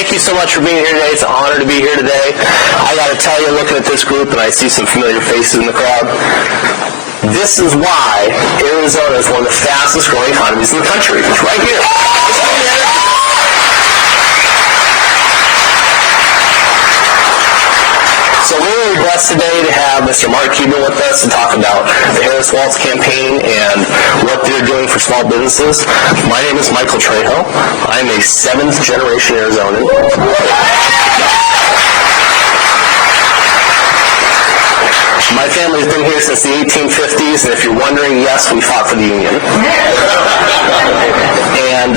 thank you so much for being here today. It's an honor to be here today. I got to tell you, looking at this group, and I see some familiar faces in the crowd, this is why Arizona is one of the fastest growing economies in the country. It's right here. So we're really blessed today to have Mr. Mark Cuban with us to talk about the Harris-Walz campaign and what they're doing for small businesses. My name is Michael Trejo. I'm a 7th generation Arizonan. My family's been here since the 1850s, and if you're wondering, yes, we fought for the Union. And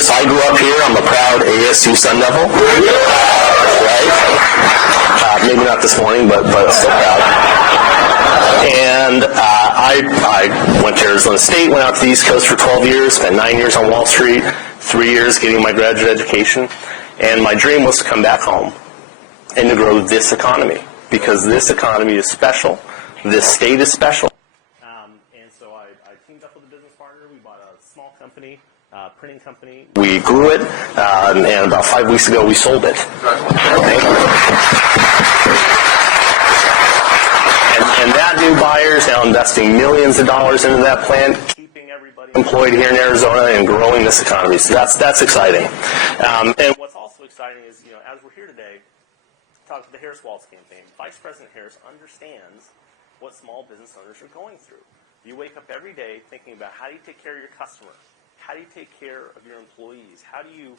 so I grew up here. I'm a proud ASU Sun Devil, right? Maybe not this morning, but still proud. And I went to Arizona State, went out to the East Coast for 12 years, spent 9 years on Wall Street, 3 years getting my graduate education, and my dream was to come back home and to grow this economy, because this economy is special, this state is special. And so I teamed up with a business partner. We bought a small company, printing company. We grew it, and about 5 weeks ago we sold it. Okay? And that new buyer is now investing millions of dollars into that plant, keeping everybody employed here in Arizona and growing this economy. So that's exciting. And what's also exciting is, as we're here today, talk to the Harris-Walz campaign. Vice President Harris understands what small business owners are going through. You wake up every day thinking about how do you take care of your customer? How do you take care of your employees? How do you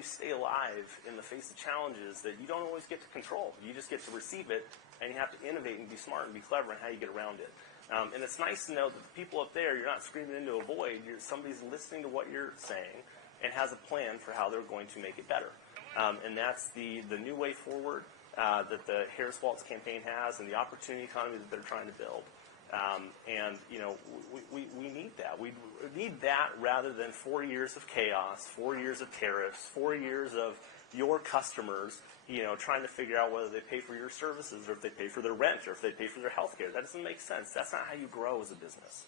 stay alive in the face of challenges that you don't always get to control? You just get to receive it, and you have to innovate and be smart and be clever in how you get around it. And it's nice to know that the people up there, you're not screaming into a void. Somebody's listening to what you're saying and has a plan for how they're going to make it better. And that's the new way forward that the Harris-Walz campaign has, and the opportunity economy that they're trying to build. We need that. We need that rather than 4 years of chaos, 4 years of tariffs, 4 years of your customers, trying to figure out whether they pay for your services or if they pay for their rent or if they pay for their health care. That doesn't make sense. That's not how you grow as a business.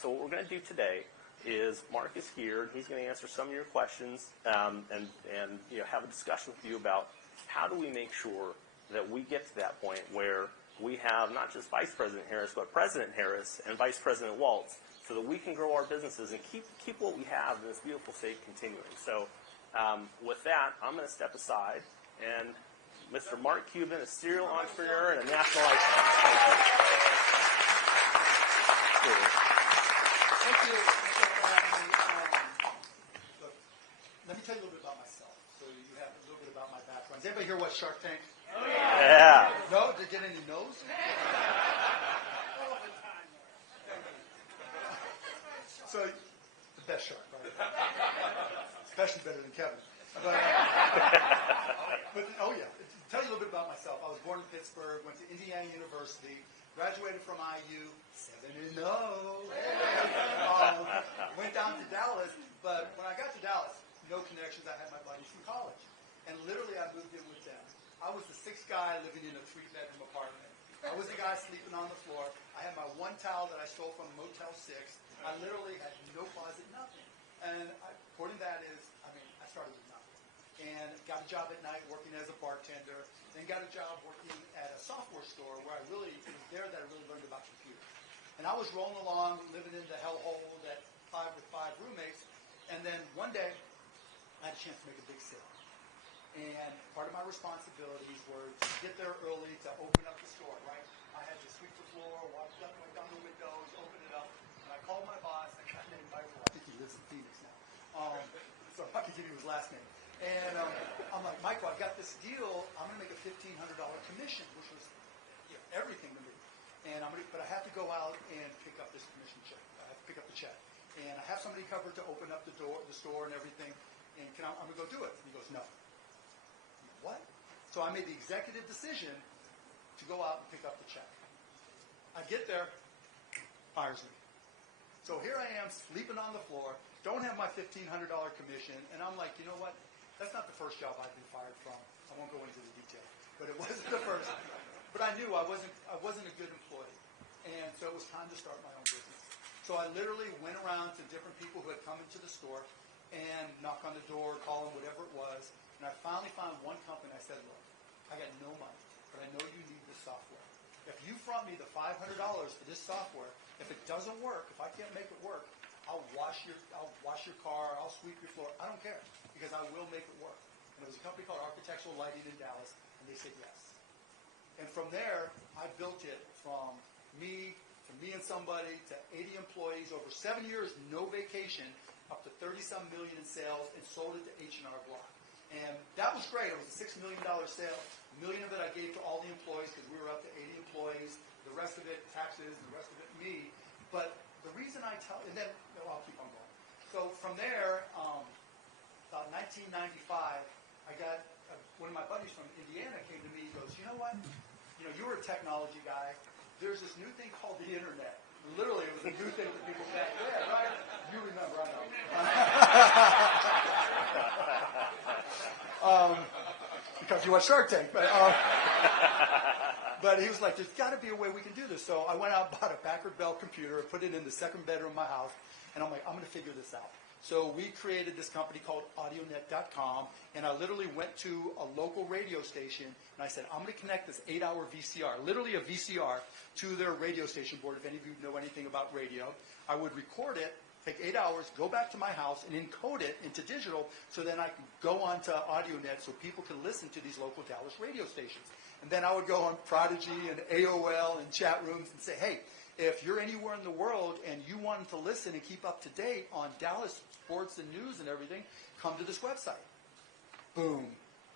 So what we're going to do today is Mark is here, and he's going to answer some of your questions and have a discussion with you about how do we make sure that we get to that point where we have not just Vice President Harris, but President Harris and Vice President Walz, so that we can grow our businesses and keep what we have in this beautiful state continuing. So with that, I'm going to step aside, and Mr. Mark Cuban, a serial entrepreneur and a national icon. Thank you. Look, let me tell you a little bit about myself, so you have a little bit about my background. Does anybody hear what Shark Tank? Oh, yeah. No? Did it get any no's? So, the best shark, right? Especially better than Kevin. But oh yeah, to tell you a little bit about myself. I was born in Pittsburgh, went to Indiana University, graduated from IU, 7-0. Went down to Dallas, but when I got to Dallas, no connections. I had my buddies from college. And literally I moved in with them. I was the 6th guy living in a 3-bedroom apartment. I was the guy sleeping on the floor. I had my one towel that I stole from Motel 6. I literally had no closet, nothing. And according to that is, I started with nothing. And got a job at night working as a bartender. Then got a job working at a software store where it was there that I really learned about computers. And I was rolling along, living in the hellhole with 5 roommates. And then one day, I had a chance to make a big sale. And part of my responsibilities were to get there early to open up the store, right? I had to sweep the floor, walk down the windows, open it up. And I called my boss. I named my boss. I think he lives in Phoenix now. So I'm not going to give you his last name. And I'm like, Michael, I've got this deal. I'm going to make a $1,500 commission, which was everything to me. And but I have to go out and pick up this commission check. I have to pick up the check. And I have somebody covered to open up the store and everything. And I'm going to go do it. And he goes, no. What? So I made the executive decision to go out and pick up the check. I get there, fires me. So here I am sleeping on the floor, don't have my $1,500 commission, and I'm like, you know what? That's not the first job I've been fired from. I won't go into the detail, but it wasn't the first. But I knew I wasn't a good employee, and so it was time to start my own business. So I literally went around to different people who had come into the store and knock on the door, call them, whatever it was. And I finally found one company. I said, look, I got no money, but I know you need this software. If you front me the $500 for this software, if it doesn't work, if I can't make it work, I'll wash your car, I'll sweep your floor. I don't care, because I will make it work. And there was a company called Architectural Lighting in Dallas, and they said yes. And from there, I built it from me and somebody to 80 employees over 7 years, no vacation, up to 30-some million in sales, and sold it to H&R Block. And that was great. It was a $6 million sale. $1 million of it I gave to all the employees because we were up to 80 employees. The rest of it, taxes, and the rest of it, me. But the reason I tell, and then I'll keep on going. So from there, about 1995, I got one of my buddies from Indiana came to me. He goes, you know what? You know, you were a technology guy. There's this new thing called the internet. Literally, it was a new thing that people said. Yeah, right? You remember, I know. Because you watch Shark Tank. But he was like, there's got to be a way we can do this. So I went out and bought a Packard Bell computer, put it in the second bedroom of my house, and I'm like, I'm going to figure this out. So we created this company called audionet.com, and I literally went to a local radio station, and I said, I'm going to connect this 8-hour VCR, literally a VCR, to their radio station board. If any of you know anything about radio, I would record it, take 8 hours, go back to my house, and encode it into digital so then I could go on to AudioNet so people could listen to these local Dallas radio stations. And then I would go on Prodigy and AOL and chat rooms and say, hey, if you're anywhere in the world and you want to listen and keep up to date on Dallas sports and news and everything, come to this website. Boom,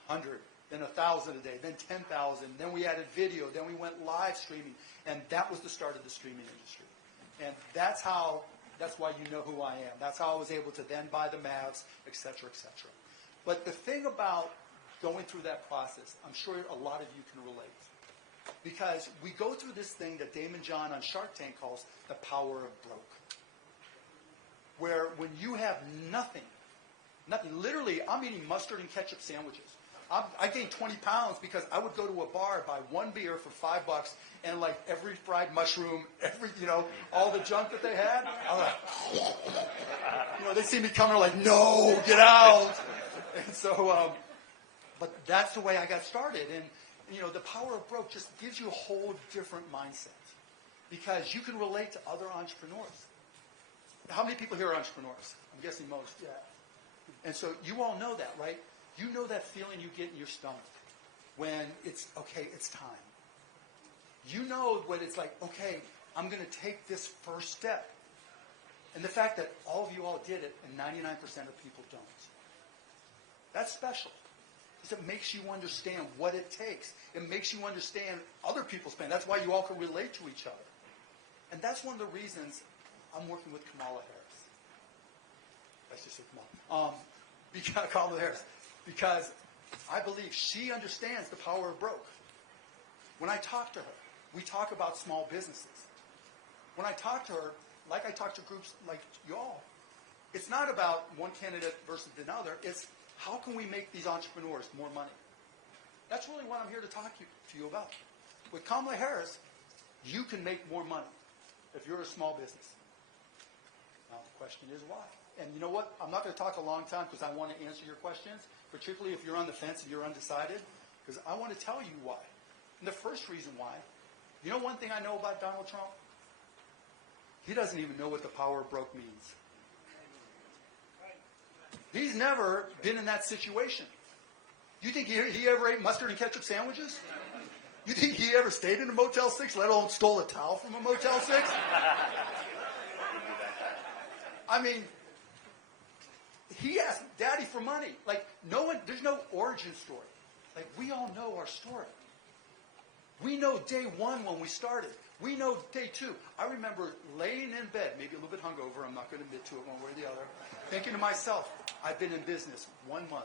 100, then 1,000 a day, then 10,000. Then we added video. Then we went live streaming. And that was the start of the streaming industry. And that's why you know who I am. That's how I was able to then buy the Mavs, et cetera, et cetera. But the thing about going through that process, I'm sure a lot of you can relate. Because we go through this thing that Damon John on Shark Tank calls the power of broke. Where when you have nothing, literally, I'm eating mustard and ketchup sandwiches. I gained 20 pounds because I would go to a bar, buy one beer for $5, and like every fried mushroom, all the junk that they had, I'm like, they'd see me coming, like, no, get out. And so, but that's the way I got started. And, the power of broke just gives you a whole different mindset because you can relate to other entrepreneurs. How many people here are entrepreneurs? I'm guessing most. Yeah. And so you all know that, right? You know that feeling you get in your stomach when it's, okay, it's time. You know what it's like, okay, I'm going to take this first step. And the fact that all of you all did it and 99% of people don't. That's special. Because it makes you understand what it takes. It makes you understand other people's pain. That's why you all can relate to each other. And that's one of the reasons I'm working with Kamala Harris. Let's just say Kamala Harris. Because I believe she understands the power of broke. When I talk to her, we talk about small businesses. When I talk to her, like I talk to groups like y'all, it's not about one candidate versus another. It's how can we make these entrepreneurs more money? That's really what I'm here to talk to you about. With Kamala Harris, you can make more money if you're a small business. Now, the question is why? And you know what? I'm not going to talk a long time because I want to answer your questions, particularly if you're on the fence and you're undecided, because I want to tell you why. And the first reason why, you know one thing I know about Donald Trump? He doesn't even know what the power of broke means. He's never been in that situation. You think he ever ate mustard and ketchup sandwiches? You think he ever stayed in a Motel 6, let alone stole a towel from a Motel 6? I mean, he asked Daddy for money. Like, there's no origin story. Like, we all know our story. We know day one when we started. We know day two. I remember laying in bed, maybe a little bit hungover, I'm not going to admit to it one way or the other, thinking to myself, I've been in business 1 month.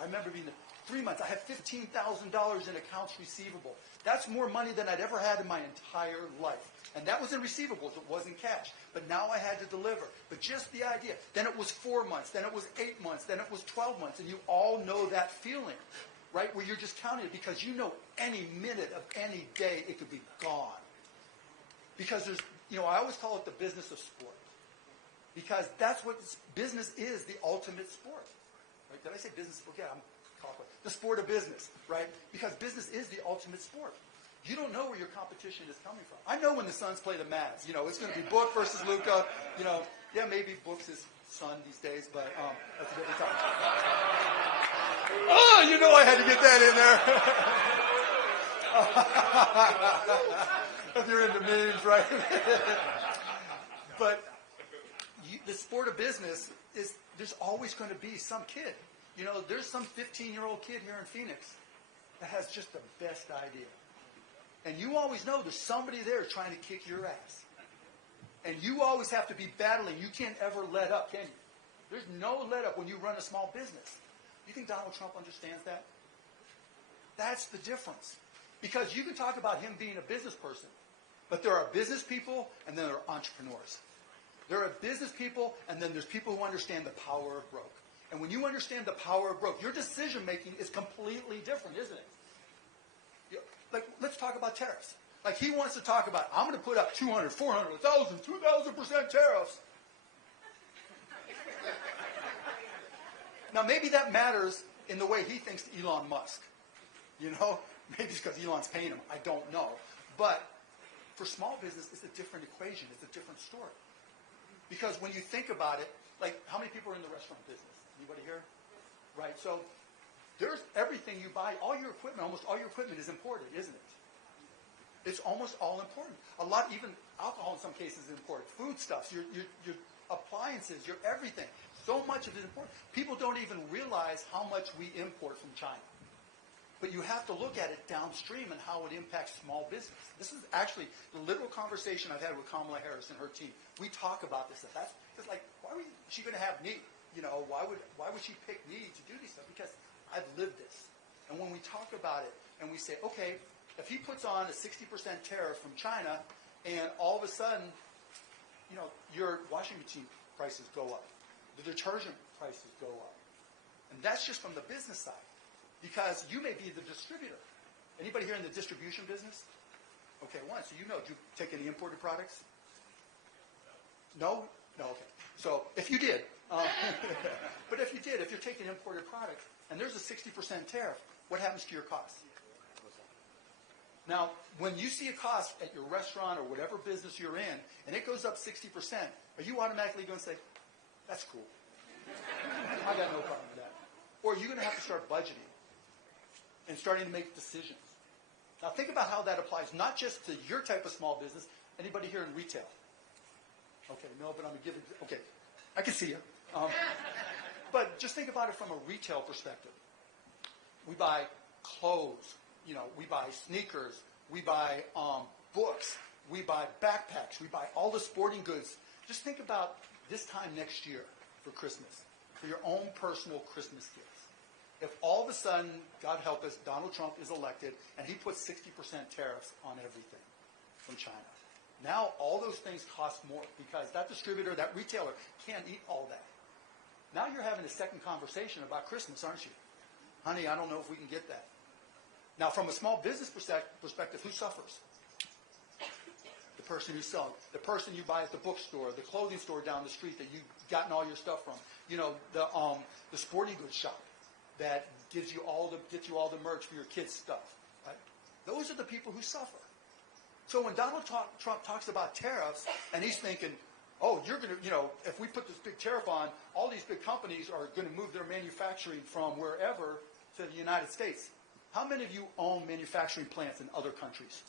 I remember being 3 months. I had $15,000 in accounts receivable. That's more money than I'd ever had in my entire life. And that was in receivables. It wasn't cash. But now I had to deliver. But just the idea. Then it was 4 months. Then it was 8 months. Then it was 12 months. And you all know that feeling, right? Where you're just counting it because you know any minute of any day it could be gone. Because there's, I always call it the business of sport. Because that's what business is, the ultimate sport. Right? Did I say business? Okay, I'm The sport of business, right? Because business is the ultimate sport. You don't know where your competition is coming from. I know when the Suns play the Mavs. It's going to be Book versus Luka. Yeah, maybe Book's his son these days, but that's a different topic. Oh, I had to get that in there. If you're into memes, right? But the sport of business is, there's always going to be some kid. There's some 15-year-old kid here in Phoenix that has just the best idea. And you always know there's somebody there trying to kick your ass. And you always have to be battling. You can't ever let up, can you? There's no let up when you run a small business. You think Donald Trump understands that? That's the difference. Because you can talk about him being a business person, but there are business people and then there are entrepreneurs. There are business people and then there's people who understand the power of broke. And when you understand the power of broke, your decision making is completely different, isn't it? Like, let's talk about tariffs. Like, he wants to talk about, I'm going to put up 200, 400, 1,000, 2,000% tariffs. Now, maybe that matters in the way he thinks to Elon Musk. Maybe it's because Elon's paying him. I don't know. But for small business, it's a different equation. It's a different story. Because when you think about it, like, how many people are in the restaurant business? Anybody here? Right. So there's everything you buy. All your equipment, almost all your equipment is imported, isn't it? It's almost all important. A lot, even alcohol in some cases is important. Foodstuffs, your appliances, your everything. So much of it is important. People don't even realize how much we import from China. But you have to look at it downstream and how it impacts small business. This is actually the literal conversation I've had with Kamala Harris and her team. We talk about this stuff. It's like, why is she going to have need? Why would she pick need to do these stuff? Because I've lived this. And when we talk about it and we say, okay, if he puts on a 60% tariff from China and all of a sudden, your washing machine prices go up, the detergent prices go up. And that's just from the business side. Because you may be the distributor. Anybody here in the distribution business? Okay, one. So do you take any imported products? No? No, okay. So if you did, but if you did, if you're taking imported products and there's a 60% tariff, what happens to your costs? Now, when you see a cost at your restaurant or whatever business you're in, and it goes up 60%, are you automatically going to say, that's cool. I got no problem with that. Or are you going to have to start budgeting and starting to make decisions? Now, think about how that applies not just to your type of small business. Anybody here in retail? Okay, no, but I'm going to give it. Okay, I can see you. But just think about it from a retail perspective. We buy clothes. We buy sneakers. We buy books. We buy backpacks. We buy all the sporting goods. Just think about this time next year for Christmas, for your own personal Christmas gifts. If all of a sudden, God help us, Donald Trump is elected and he puts 60% tariffs on everything from China. Now all those things cost more because that distributor, that retailer can't eat all that. Now you're having a second conversation about Christmas, aren't you? Honey, I don't know if we can get that. Now from a small business perspective, who suffers? The person who's selling. The person you buy at the bookstore, the clothing store down the street that you've gotten all your stuff from. The sporting goods shop that gets you all the merch for your kids' stuff. Right? Those are the people who suffer. So when Donald Trump talks about tariffs, and he's thinking, oh, you're going to, if we put this big tariff on, all these big companies are going to move their manufacturing from wherever to the United States. How many of you own manufacturing plants in other countries?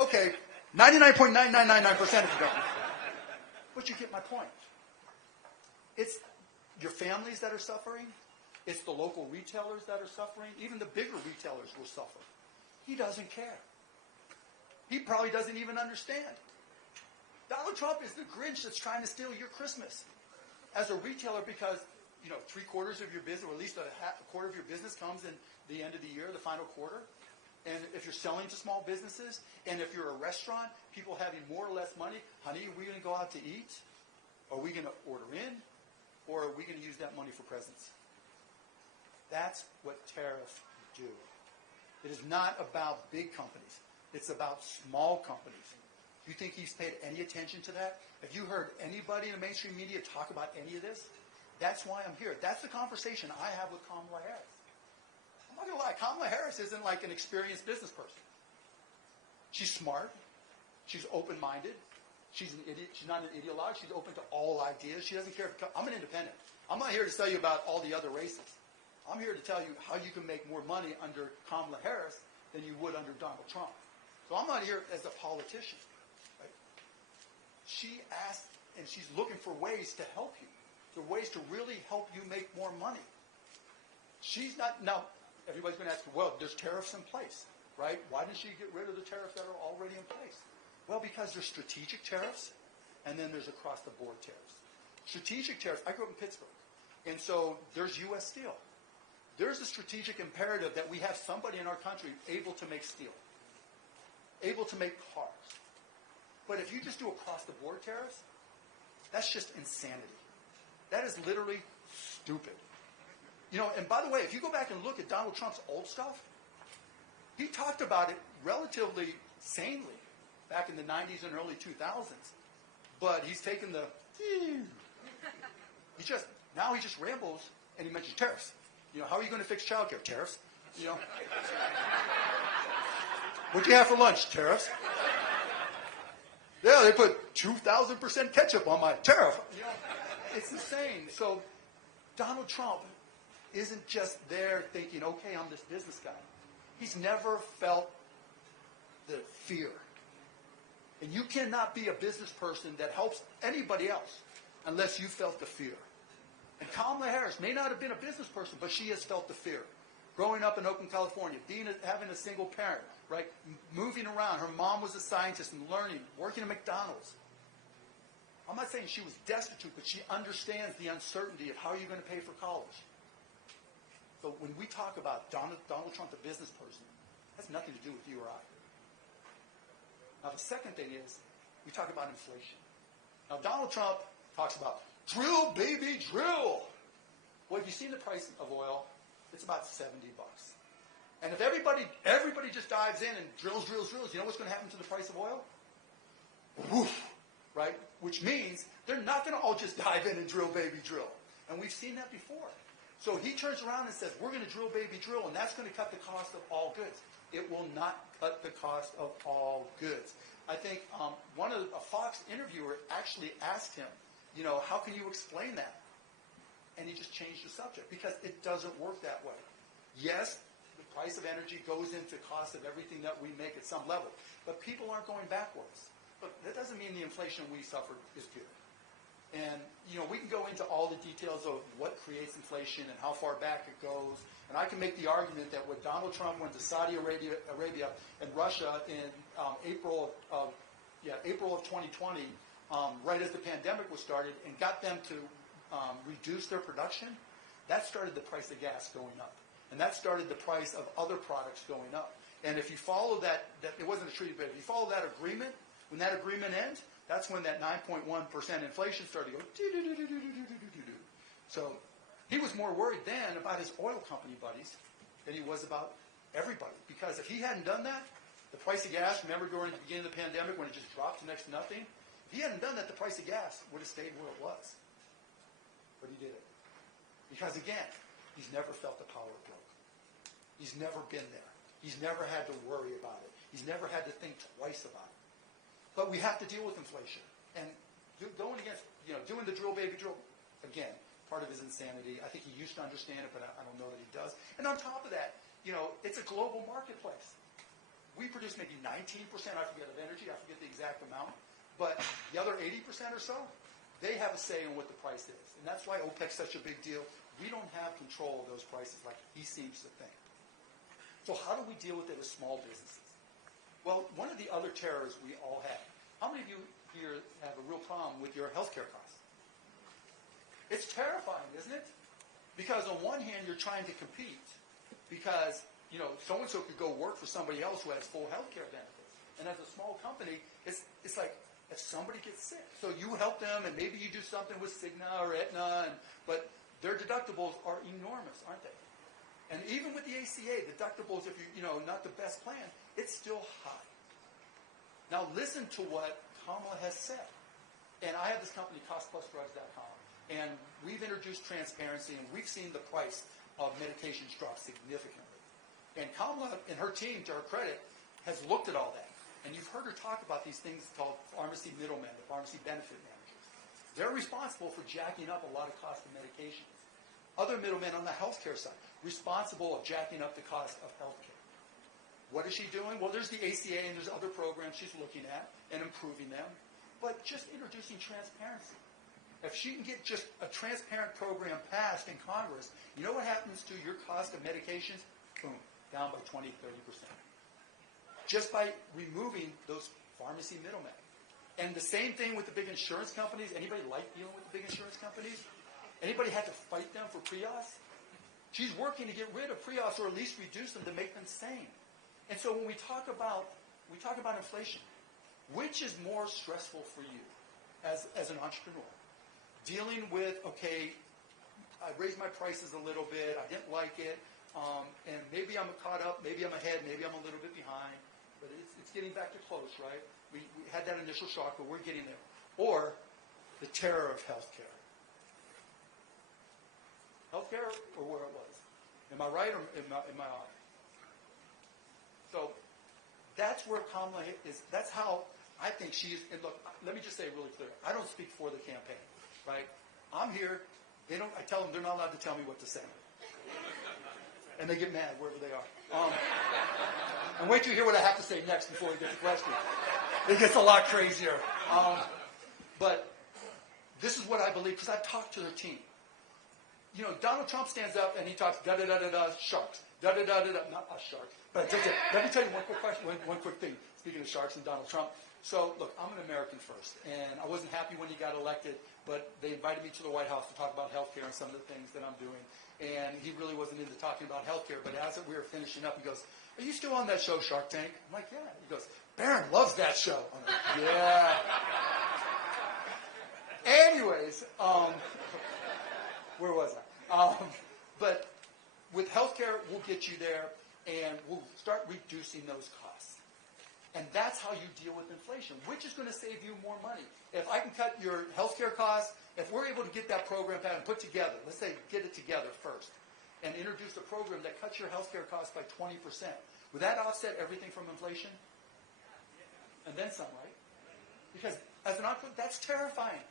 Okay, 99.9999% of you don't. But you get my point. It's your families that are suffering. It's the local retailers that are suffering. Even the bigger retailers will suffer. He doesn't care. He probably doesn't even understand. Donald Trump is the Grinch that's trying to steal your Christmas as a retailer because, 3/4 of your business, or at least a quarter of your business comes in the end of the year, the final quarter. And if you're selling to small businesses, and if you're a restaurant, people having more or less money, honey, are we going to go out to eat? Are we going to order in? Or are we going to use that money for presents? That's what tariffs do. It is not about big companies. It's about small companies. You think he's paid any attention to that? Have you heard anybody in the mainstream media talk about any of this? That's why I'm here. That's the conversation I have with Kamala Harris. I'm not going to lie. Kamala Harris isn't like an experienced business person. She's smart. She's open-minded. She's an idiot. She's not an ideologue. She's open to all ideas. She doesn't care. I'm an independent. I'm not here to tell you about all the other races. I'm here to tell you how you can make more money under Kamala Harris than you would under Donald Trump. So I'm not here as a politician. Right? She asked, and she's looking for ways to help you. For ways to really help you make more money. She's not, now, everybody's going to ask, well, there's tariffs in place, right? Why didn't she get rid of the tariffs that are already in place? Well, because there's strategic tariffs, and then there's across-the-board tariffs. Strategic tariffs, I grew up in Pittsburgh, and so there's U.S. Steel. There's a strategic imperative that we have somebody in our country able to make steel, able to make cars. But if you just do across-the-board tariffs, that's just insanity. That is literally stupid. You know, and by the way, if you go back and look at Donald Trump's old stuff, he talked about it relatively sanely back in the 90s and early 2000s. But he's taken the, now he just rambles and he mentions tariffs. You know, how are you going to fix child care? Tariffs. You know. What do you have for lunch? Tariffs. Yeah, they put 2,000% ketchup on my tariff. You know, it's insane. So Donald Trump isn't just there thinking, okay, I'm this business guy. He's never felt the fear. And you cannot be a business person that helps anybody else unless you felt the fear. And Kamala Harris may not have been a business person, but she has felt the fear. Growing up in Oakland, California, having a single parent, right? Moving around. Her mom was a scientist and learning, working at McDonald's. I'm not saying she was destitute, but she understands the uncertainty of how you're going to pay for college. So when we talk about Donald Trump, the business person, it has nothing to do with you or I. Now, the second thing is, we talk about inflation. Now, Donald Trump talks about drill, baby, drill. Well, have you seen the price of oil? It's about $70. And if everybody just dives in and drills, you know what's going to happen to the price of oil? Woof, right? Which means they're not going to all just dive in and drill, baby, drill. And we've seen that before. So he turns around and says, we're going to drill, baby, drill, and that's going to cut the cost of all goods. It will not cut the cost of all goods. I think a Fox interviewer actually asked him, you know, how can you explain that? And he just changed the subject because it doesn't work that way. Yes, the price of energy goes into cost of everything that we make at some level, but people aren't going backwards. But that doesn't mean the inflation we suffered is good. And, you know, we can go into all the details of what creates inflation and how far back it goes. And I can make the argument that when Donald Trump went to Saudi Arabia and Russia in April of 2020, right as the pandemic was started, and got them to reduce their production, that started the price of gas going up. And that started the price of other products going up. And if you follow that it wasn't a treaty, but if you follow that agreement, when that agreement ends, that's when that 9.1% inflation started to go do-do-do-do-do-do-do-do-do. So he was more worried then about his oil company buddies than he was about everybody. Because if he hadn't done that, the price of gas, remember during the beginning of the pandemic when it just dropped to next to nothing? If he hadn't done that, the price of gas would have stayed where it was. But he did it. Because again, he's never felt the power of broke. He's never been there. He's never had to worry about it. He's never had to think twice about it. But we have to deal with inflation. And going against, you know, doing the drill, baby, drill, again, part of his insanity. I think he used to understand it, but I don't know that he does. And on top of that, you know, it's a global marketplace. We produce maybe 19%, I forget, of energy. I forget the exact amount. But the other 80% or so, they have a say in what the price is. And that's why OPEC's such a big deal. We don't have control of those prices like he seems to think. So how do we deal with it as small businesses? Well, one of the other terrors we all have. How many of you here have a real problem with your health care costs? It's terrifying, isn't it? Because on one hand, you're trying to compete because, you know, so-and-so could go work for somebody else who has full health care benefits. And as a small company, it's like if somebody gets sick. So you help them, and maybe you do something with Cigna or Aetna, but their deductibles are enormous, aren't they? And even with the ACA, deductibles, if you know, not the best plan, it's still high. Now listen to what Kamala has said. And I have this company, costplusdrugs.com, and we've introduced transparency, and we've seen the price of medications drop significantly. And Kamala and her team, to her credit, has looked at all that. And you've heard her talk about these things called pharmacy middlemen, the pharmacy benefit managers. They're responsible for jacking up a lot of cost of medications. Other middlemen on the healthcare side, responsible of jacking up the cost of healthcare. What is she doing? Well, there's the ACA and there's other programs she's looking at and improving them. But just introducing transparency. If she can get just a transparent program passed in Congress, you know what happens to your cost of medications? Boom, down by 20, 30%. Just by removing those pharmacy middlemen. And the same thing with the big insurance companies. Anybody like dealing with the big insurance companies? Anybody had to fight them for pre-auths? She's working to get rid of pre-auths or at least reduce them to make them sane. And so when we talk about inflation, which is more stressful for you as an entrepreneur? Dealing with, okay, I raised my prices a little bit, I didn't like it, and maybe I'm caught up, maybe I'm ahead, maybe I'm a little bit behind, but it's getting back to close, right? We had that initial shock, but we're getting there. Or the terror of healthcare. Healthcare or where it was? Am I right or am I off? So that's where Kamala is. That's how I think she is. And look, let me just say really clear. I don't speak for the campaign, right? I'm here. I tell them they're not allowed to tell me what to say. And they get mad wherever they are. And wait till you hear what I have to say next before we get to questions. It gets a lot crazier. But this is what I believe because I've talked to their team. You know, Donald Trump stands up and he talks da-da-da-da-da sharks. Da-da-da-da-da, not us sharks. But let me tell you one quick thing. Speaking of sharks and Donald Trump. So, look, I'm an American first. And I wasn't happy when he got elected, but they invited me to the White House to talk about health care and some of the things that I'm doing. And he really wasn't into talking about health care. But as we were finishing up, he goes, "Are you still on that show, Shark Tank?" I'm like, "Yeah." He goes, "Barron loves that show." I'm like, "Yeah." Anyways, where was I? But with healthcare, we'll get you there, and we'll start reducing those costs. And that's how you deal with inflation, which is going to save you more money. If I can cut your healthcare costs, if we're able to get that program and put together, let's say get it together first, and introduce a program that cuts your healthcare costs by 20%, would that offset everything from inflation? And then some, right? Because as an entrepreneur, that's terrifying.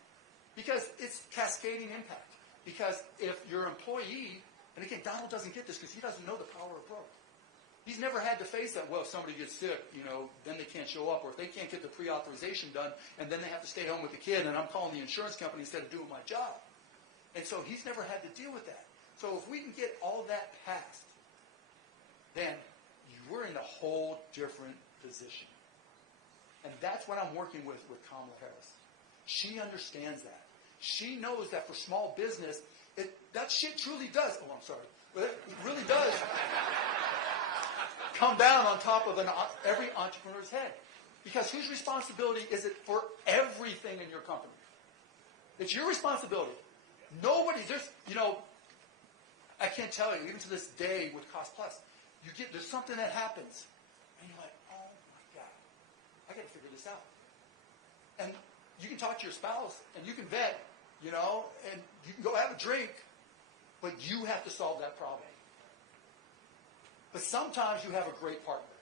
Because it's cascading impact. Because if your employee, and again, Donald doesn't get this because he doesn't know the power of growth. He's never had to face that, well, if somebody gets sick, then they can't show up, or if they can't get the pre-authorization done, and then they have to stay home with the kid, and I'm calling the insurance company instead of doing my job. And so he's never had to deal with that. So if we can get all that passed, then we're in a whole different position. And that's what I'm working with Kamala Harris. She understands that. She knows that for small business, that shit truly does, oh, I'm sorry, but it really does come down on top of every entrepreneur's head. Because whose responsibility is it for everything in your company? It's your responsibility. I can't tell you, even to this day with Cost Plus, there's something that happens, and you're like, oh my God, I got to figure this out. And you can talk to your spouse, and you can vet, and you can go have a drink, but you have to solve that problem. But sometimes you have a great partner.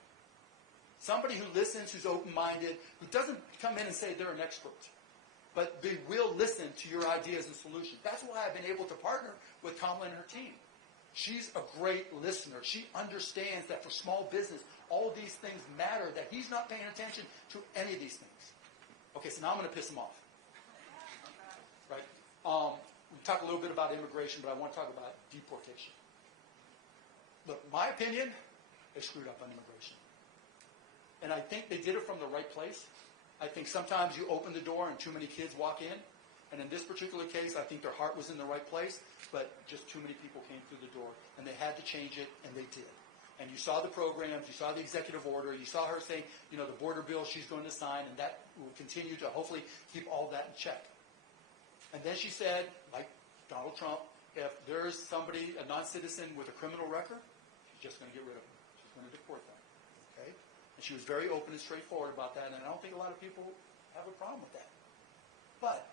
Somebody who listens, who's open-minded, who doesn't come in and say they're an expert, but they will listen to your ideas and solutions. That's why I've been able to partner with Kamala and her team. She's a great listener. She understands that for small business, all these things matter, that he's not paying attention to any of these things. Okay, so now I'm going to piss him off. Right? We talked a little bit about immigration, but I want to talk about deportation. Look, my opinion, they screwed up on immigration. And I think they did it from the right place. I think sometimes you open the door and too many kids walk in. And in this particular case, I think their heart was in the right place, but just too many people came through the door. And they had to change it, and they did. And you saw the programs, you saw the executive order, you saw her saying, the border bill she's going to sign, and that will continue to hopefully keep all that in check. And then she said, like Donald Trump, if there's somebody, a non-citizen with a criminal record, she's just going to get rid of them. She's going to deport them. Okay? And she was very open and straightforward about that, and I don't think a lot of people have a problem with that. But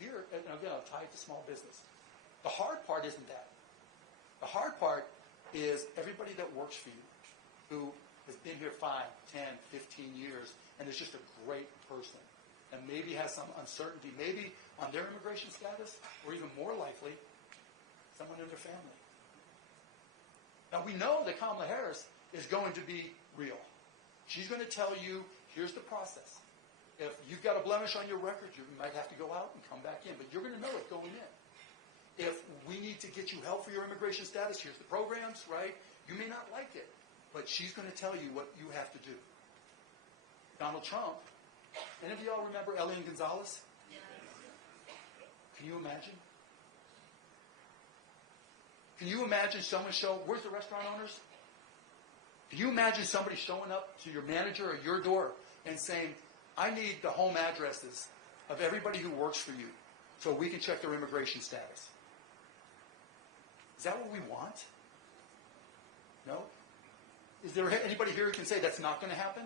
here, and again, I'll tie it to small business. The hard part isn't that. The hard part is everybody that works for you, who has been here 5, 10, 15 years, and is just a great person, and maybe has some uncertainty, maybe on their immigration status, or even more likely, someone in their family. Now, we know that Kamala Harris is going to be real. She's going to tell you, here's the process. If you've got a blemish on your record, you might have to go out and come back in, but you're going to know it going in. If we need to get you help for your immigration status, here's the programs, right? You may not like it, but she's going to tell you what you have to do. Donald Trump, any of y'all remember Elian Gonzalez? Can you imagine? Can you imagine someone where's the restaurant owners? Can you imagine somebody showing up to your manager or your door and saying, I need the home addresses of everybody who works for you so we can check their immigration status? Is that what we want? No? Is there anybody here who can say that's not going to happen?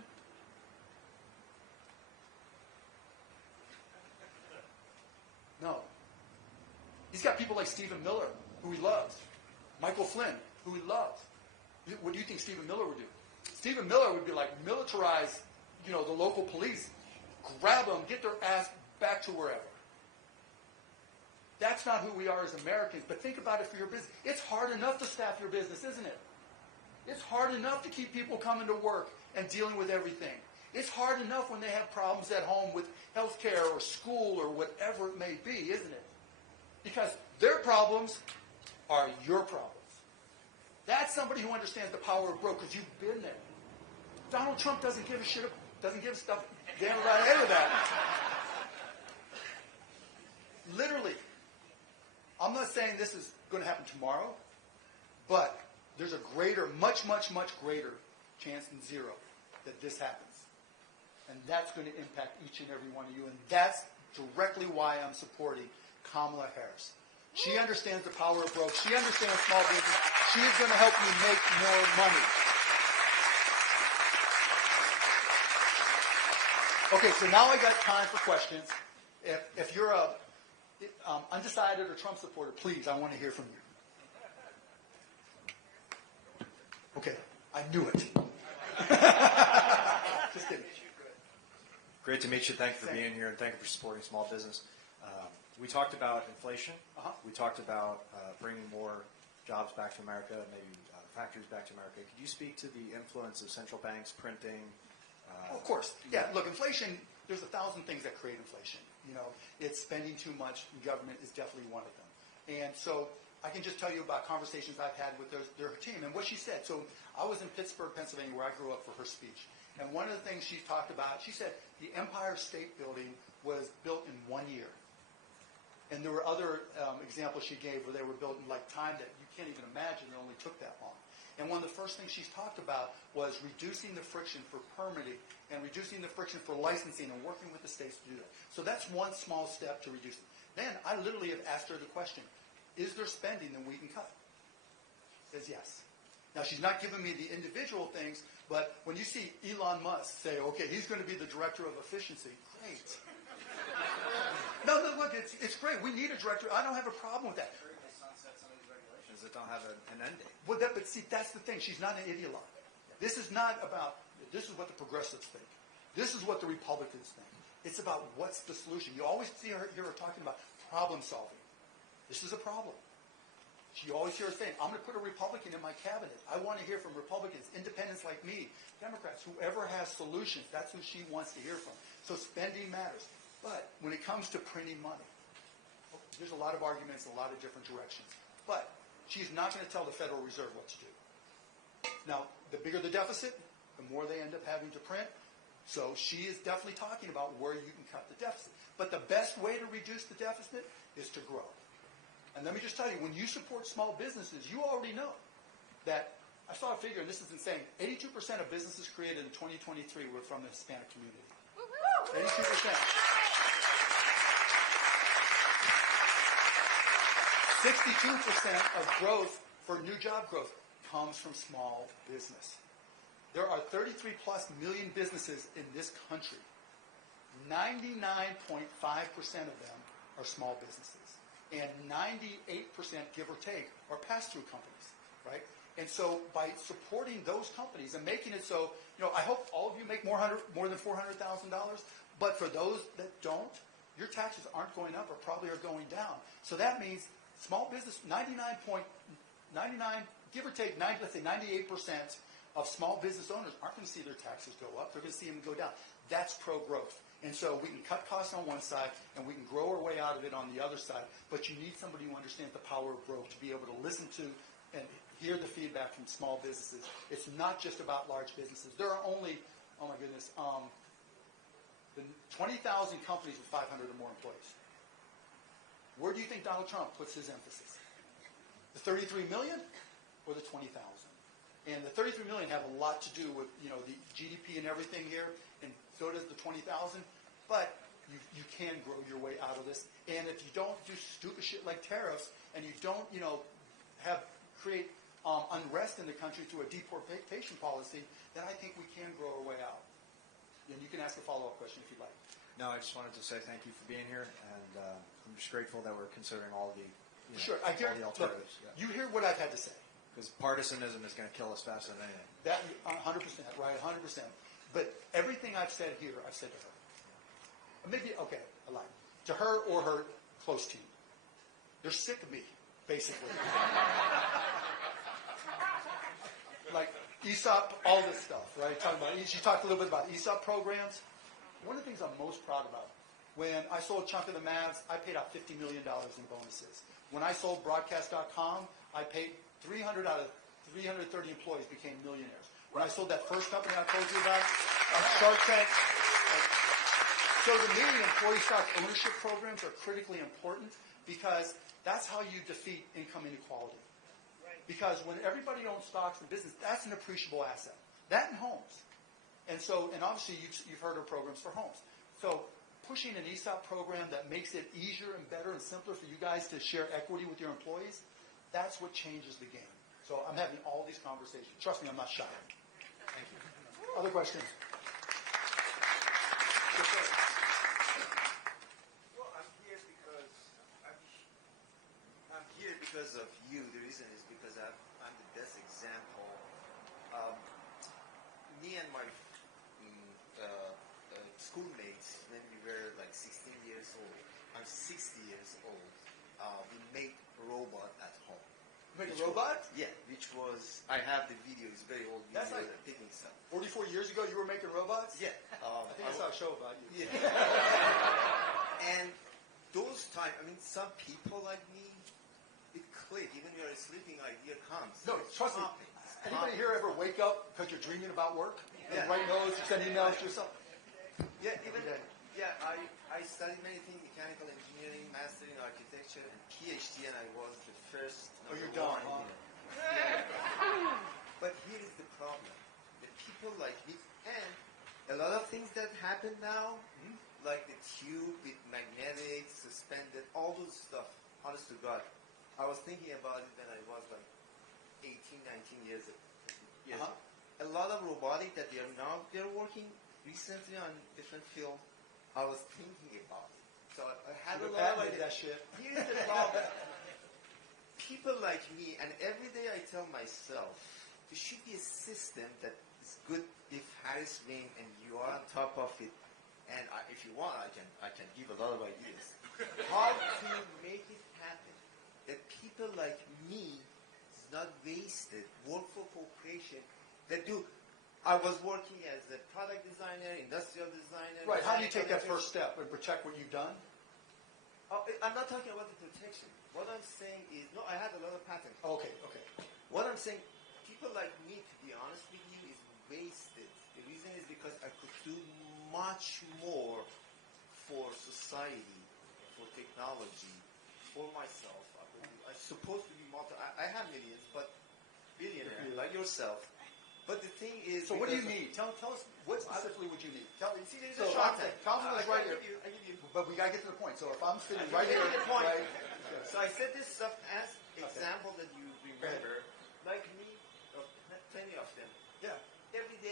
No. He's got people like Stephen Miller, who he loves. Michael Flynn, who he loves. What do you think Stephen Miller would do? Stephen Miller would be like, militarize, the local police, grab them, get their ass back to wherever. That's not who we are as Americans, but think about it for your business. It's hard enough to staff your business, isn't it? It's hard enough to keep people coming to work and dealing with everything. It's hard enough when they have problems at home with health care or school or whatever it may be, isn't it? Because their problems are your problems. That's somebody who understands the power of broke, because you've been there. Donald Trump doesn't give a shit, doesn't give a stuff damn about any of that. Literally. I'm not saying this is going to happen tomorrow, but there's a greater, much, much, much greater chance than zero that this happens. And that's going to impact each and every one of you. And that's directly why I'm supporting Kamala Harris. She understands the power of broke. She understands small business. She is going to help you make more money. Okay, so now I got time for questions. If you're a undecided or Trump supporter, please, I want to hear from you. Okay, I knew it. Just kidding. Great to meet you. Thank you for being here, and thank you for supporting small business. We talked about inflation. We talked about bringing more jobs back to America, maybe factories back to America. Could you speak to the influence of central banks printing? Of course. Yeah, look, inflation, there's 1,000 things that create inflation. It's spending too much in government is definitely one of them. And so I can just tell you about conversations I've had with their team and what she said. So I was in Pittsburgh, Pennsylvania, where I grew up, for her speech. And one of the things she talked about, she said the Empire State Building was built in 1 year. And there were other examples she gave where they were built in time that you can't even imagine it only took that long. And one of the first things she's talked about was reducing the friction for permitting and reducing the friction for licensing and working with the states to do that. So that's one small step to reduce it. Then I literally have asked her the question, is there spending that we can cut? She says yes. Now, she's not giving me the individual things, but when you see Elon Musk say, okay, he's going to be the director of efficiency, great. No, look, it's great. We need a director. I don't have a problem with that. Sunset some of these regulations that don't have an end date. Well, but see, that's the thing. She's not an ideologue. This is not about, this is what the progressives think. This is what the Republicans think. It's about what's the solution. You always hear her talking about problem solving. This is a problem. You always hear her saying, I'm going to put a Republican in my cabinet. I want to hear from Republicans, independents like me, Democrats, whoever has solutions. That's who she wants to hear from. So spending matters. But when it comes to printing money, there's a lot of arguments in a lot of different directions. But she's not going to tell the Federal Reserve what to do. Now, the bigger the deficit, the more they end up having to print. So she is definitely talking about where you can cut the deficit. But the best way to reduce the deficit is to grow. And let me just tell you, when you support small businesses, you already know that, I saw a figure, and this is insane, 82% of businesses created in 2023 were from the Hispanic community. 82%. 62% of growth for new job growth comes from small business. There are 33 plus million businesses in this country. 99.5% of them are small businesses. And 98%, give or take, are pass-through companies, right? And so by supporting those companies and making it so, I hope all of you make more than $400,000, but for those that don't, your taxes aren't going up or probably are going down. So that means small business, 99, give or take, let's say 98% of small business owners aren't going to see their taxes go up. They're going to see them go down. That's pro-growth. And so we can cut costs on one side and we can grow our way out of it on the other side. But you need somebody who understands the power of growth to be able to listen to and hear the feedback from small businesses. It's not just about large businesses. There are only, oh my goodness, 20,000 companies with 500 or more employees. Where do you think Donald Trump puts his emphasis? The 33 million or the 20,000? And the 33 million have a lot to do with, the GDP and everything here, and so does the 20,000. But you can grow your way out of this. And if you don't do stupid shit like tariffs, and you don't, create unrest in the country through a deportation policy, then I think we can grow our way out. And you can ask a follow-up question if you'd like. No, I just wanted to say thank you for being here, and I'm just grateful that we're considering all the Sure, all the alternatives. Look, you hear what I've had to say. Because partisanism is going to kill us faster than anything. That 100%, right? 100%. But everything I've said here, I've said to her. Maybe I lied. To her or her close team. They're sick of me, basically. Like ESOP, all this stuff, right? She talked a little bit about ESOP programs. One of the things I'm most proud about, when I sold a chunk of the Mavs, I paid out $50 million in bonuses. When I sold broadcast.com, I paid 300 out of 330 employees became millionaires. When I sold that first company I told you about, Shark Tank. So to me, employee stock ownership programs are critically important because that's how you defeat income inequality. Because when everybody owns stocks in business, that's an appreciable asset. That and homes. And obviously you've heard of programs for homes. So pushing an ESOP program that makes it easier and better and simpler for you guys to share equity with your employees, that's what changes the game. So I'm having all these conversations. Trust me, I'm not shy. Thank you. Other questions? Well, I'm here because of you. The reason is because I'm the best example. Me and my schoolmates, when we were like 16 years old, I'm 60 years old, we made a robot at home. Make a robot? Yeah, which was, I have the video, it's very old video. That's like picking stuff. 44 years ago you were making robots? Yeah. I think I saw a show about you. Yeah. And those times, some people like me, it click. Even when you're sleeping, idea comes. No, trust me. Anybody here ever wake up because you're dreaming about work? Yeah. And write notes, you send emails to yourself? Yeah, I studied many things, mechanical engineering, master in architecture, and PhD, and I was the first you're number done, one. huh? But here is the problem. The people like me, and a lot of things that happen now, like the tube with magnetic, suspended, all those stuff, honest to God, I was thinking about it when I was like 18, 19 years ago. A lot of robotic that they're working recently on different field. I was thinking about it. So I had a lot of that shit. Here's the problem. People like me, and every day I tell myself, there should be a system that is good if Harris win and you are on top of it. And if you want, I can give a lot of ideas. How to make it happen? That people like me is not wasted, work for corporation that do. I was working as a product designer, industrial designer. Right, how do you take that first step and protect what you've done? I'm not talking about the protection. What I'm saying is, no, I had a lot of patents. Okay. What I'm saying, people like me, to be honest with you, is wasted. The reason is because I could do much more for society, for technology, for myself. I'm supposed to be I have millions, but billionaire, like yourself. But the thing is... So what do you need? Tell us, what specifically would you need? See, there's a short time. Councilman is right here. I give you. But we got to get to the point. So if I'm sitting right here... Point. Right, so I said this stuff as example that you remember. Like me, plenty of them. Yeah. Every day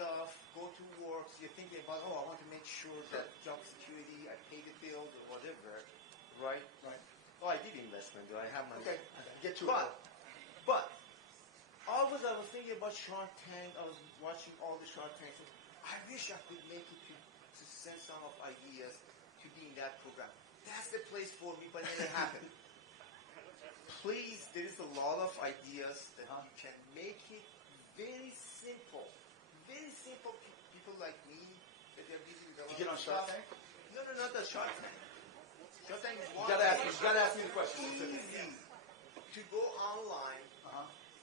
stuff, go to work, so you're thinking about, I want to make sure that job security, I pay the bills or whatever, right? Right. Oh, I did investment, do I have my... Okay, get to But, it. but, always I was thinking about Shark Tank, I was watching all the Shark Tanks. I wish I could make it to send some of ideas to be in that program. That's the place for me, but it never happened. Please, there is a lot of ideas that you can make it very simple. Very simple people like me, that they're busy with a lot You get on of Shark stuff. Tank? No, not the Shark Tank. Shark Tank is You one gotta ask me the question. easy to go online,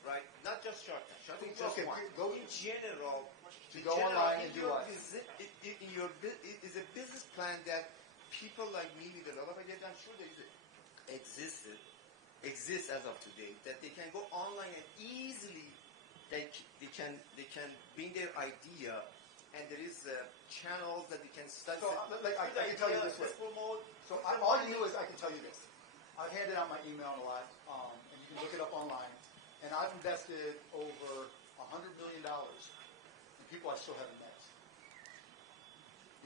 right? Not just Shark Tank. Shark Tank is just Okay, one. go- in general, To go online and in do your what? it is a business plan that people like me with a lot of ideas, I'm sure there exists as of today, that they can go online and easily they can bring their idea, and there is channels that they can study. So, I can tell you this way. Let's promote. So all you do is I can tell you this. I've handed out my email a lot, and you can look it up online. And I've invested over $100 million in people I still haven't met.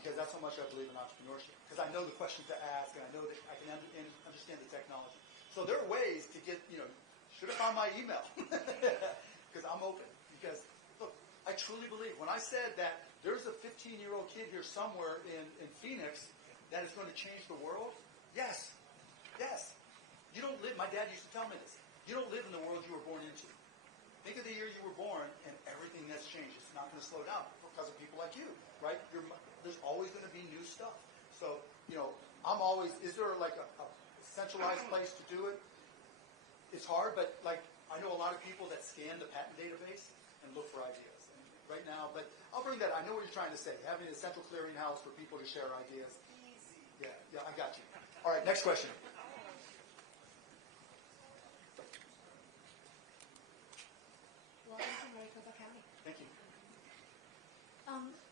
Because that's how much I believe in entrepreneurship. Because I know the questions to ask, and I know that I can understand the technology. So there are ways to get, should have found my email. Because I'm open. Because, look, I truly believe, when I said that there's a 15-year-old kid here somewhere in Phoenix that is going to change the world, yes. You don't live, my dad used to tell me this, you don't live in the world you were born into. Think of the year you were born and everything that's changed. It's not going to slow down because of people like you, right? There's always going to be new stuff. So, I'm always, is there like a centralized place to do it? It's hard, but I know a lot of people that scan the patent database and look for ideas. And right now, but I'll bring that. I know what you're trying to say. Having a central clearinghouse for people to share ideas. Easy. Yeah, I got you. All right, next question. Welcome to Maricopa County. Thank you.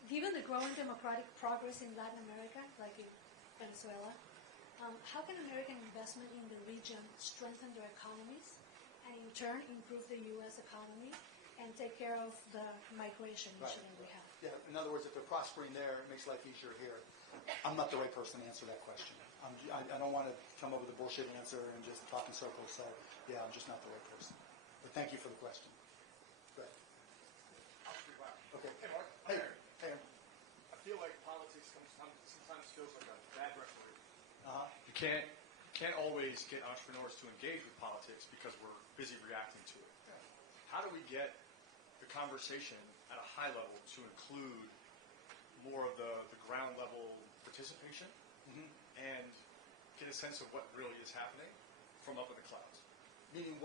Given the growing democratic progress in Latin America, like in Venezuela, how can American investment in the region strengthen their economies and in turn improve the U.S. economy and take care of the migration issue that we have? Yeah, in other words, if they're prospering there, it makes life easier here. I'm not the right person to answer that question. I don't want to come up with a bullshit answer and just talk in circles. So, yeah, I'm just not the right person. But thank you for the question. Go ahead. Okay. Hey, Mark. Hey. Hey. I feel like politics sometimes feels like a bad referee. Uh-huh. You can't always get entrepreneurs to engage with politics because we're busy reacting to it. How do we get the conversation at a high level to include more of the ground level participation and get a sense of what really is happening from up in the clouds? Meaning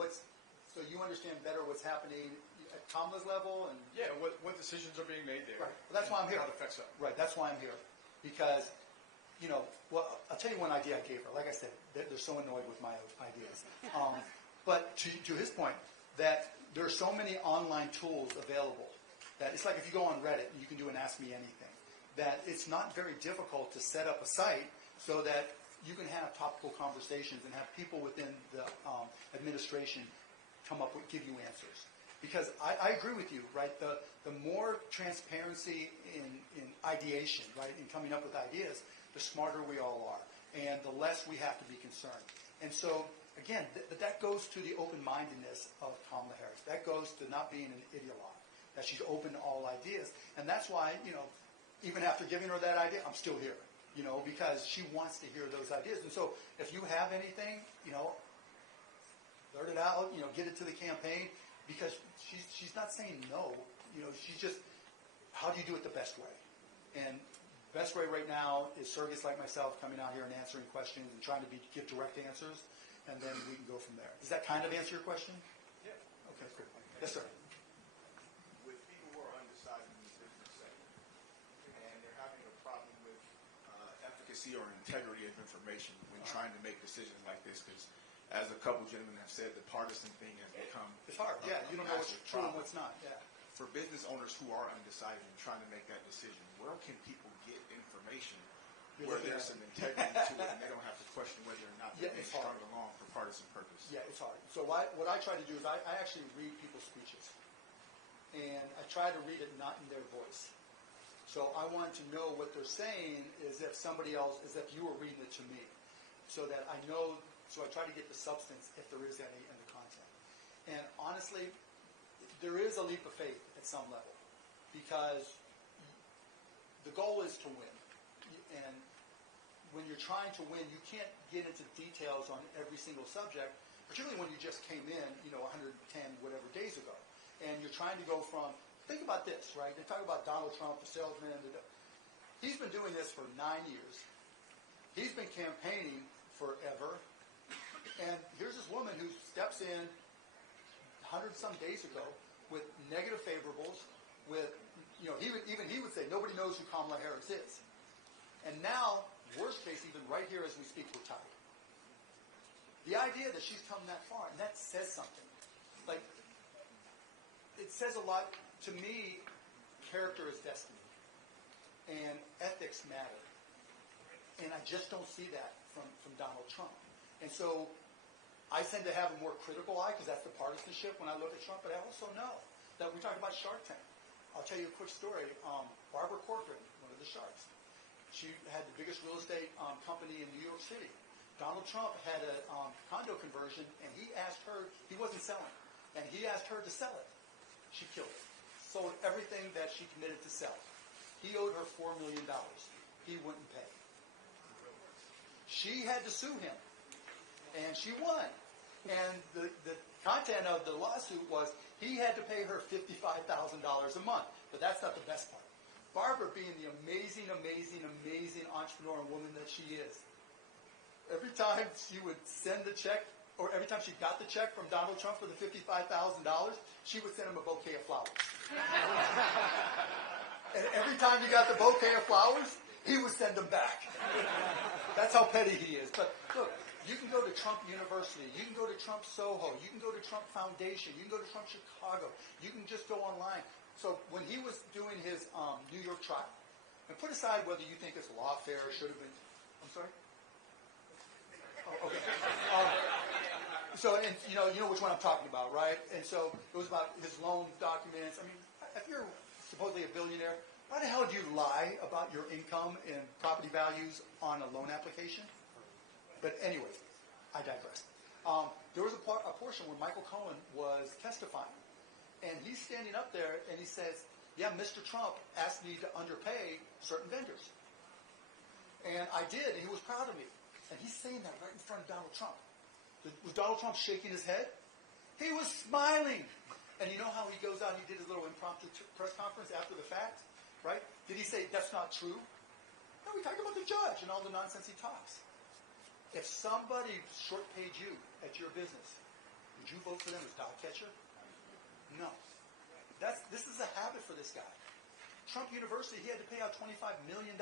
so you understand better what's happening at Kamala's level? And Yeah, what decisions are being made there. Right. Well, that's why I'm here. How it affects us. Right, that's why I'm here. Because, I'll tell you one idea I gave her. Like I said, they're so annoyed with my ideas. But to his point, that there are so many online tools available that it's like if you go on Reddit and you can do an Ask Me Anything, that it's not very difficult to set up a site so that you can have topical conversations and have people within the administration give you answers. Because I agree with you, right? The more transparency in ideation, right, in coming up with ideas, the smarter we all are, and the less we have to be concerned. And so, again, that goes to the open-mindedness of Kamala Harris. That goes to not being an ideologue, that she's open to all ideas. And that's why, even after giving her that idea, I'm still here, because she wants to hear those ideas. And so if you have anything, blurt it out, get it to the campaign, because she's not saying no. She's just, how do you do it the best way? And the best way right now is surrogates like myself coming out here and answering questions and trying to give direct answers, and then we can go from there. Does that kind of answer your question? Yeah. Okay, good. Yes, sir. With people who are undecided in this business sector, and they're having a problem with efficacy or integrity of information when trying to make decisions like this, because as a couple gentlemen have said, the partisan thing has become It's hard. Yeah, you don't know what's true and what's not. Yeah. For business owners who are undecided and trying to make that decision, where can people get information where there's some integrity to it and they don't have to question whether or not they're being strung along for partisan purpose? Yeah, it's hard. So what I try to do is I actually read people's speeches. and I try to read it not in their voice. So I want to know what they're saying as if somebody else, as if you were reading it to me, so that I know. So I try to get the substance, if there is any, in the content. And honestly, there is a leap of faith at some level, because the goal is to win. And when you're trying to win, you can't get into details on every single subject, particularly when you just came in, 110 whatever days ago. And you're trying to go from, think about this, right? They talk about Donald Trump, the salesman. He's been doing this for 9 years. He's been campaigning forever. And here's this woman who steps in 100-some days ago with negative favorables, with, he would say, nobody knows who Kamala Harris is. And now, worst case, even right here as we speak, we're tired. The idea that she's come that far, and that says something. Like, it says a lot. To me, character is destiny. And ethics matter. And I just don't see that from Donald Trump. And so I tend to have a more critical eye, because that's the partisanship when I look at Trump. But I also know that we talk about Shark Tank. I'll tell you a quick story. Barbara Corcoran, one of the sharks, she had the biggest real estate company in New York City. Donald Trump had a condo conversion, and he asked her, he wasn't selling, and he asked her to sell it. She killed it. Sold everything that she committed to sell. He owed her $4 million. He wouldn't pay. She had to sue him, and she won. And the content of the lawsuit was he had to pay her $55,000 a month. But that's not the best part. Barbara, being the amazing, amazing, amazing entrepreneur and woman that she is, every time she would send the check, or every time she got the check from Donald Trump for the $55,000, she would send him a bouquet of flowers. And every time he got the bouquet of flowers, he would send them back. That's how petty he is. But look, you can go to Trump University, you can go to Trump Soho, you can go to Trump Foundation, you can go to Trump Chicago, you can just go online. So when he was doing his New York trial, and put aside whether you think it's lawfare or should have been, I'm sorry? Oh, okay. So, and you know which one I'm talking about, right? And so it was about his loan documents. I mean, if you're supposedly a billionaire, why the hell do you lie about your income and property values on a loan application? But anyway, I digress. There was a portion where Michael Cohen was testifying, and he's standing up there and he says, yeah, Mr. Trump asked me to underpay certain vendors. And I did, and he was proud of me. And he's saying that right in front of Donald Trump. Was Donald Trump shaking his head? He was smiling. And you know how he goes out and he did his little impromptu press conference after the fact, right? Did he say, that's not true? No, we talked about the judge and all the nonsense he talks. If somebody short-paid you at your business, would you vote for them as dog catcher? No. This is a habit for this guy. Trump University, he had to pay out $25 million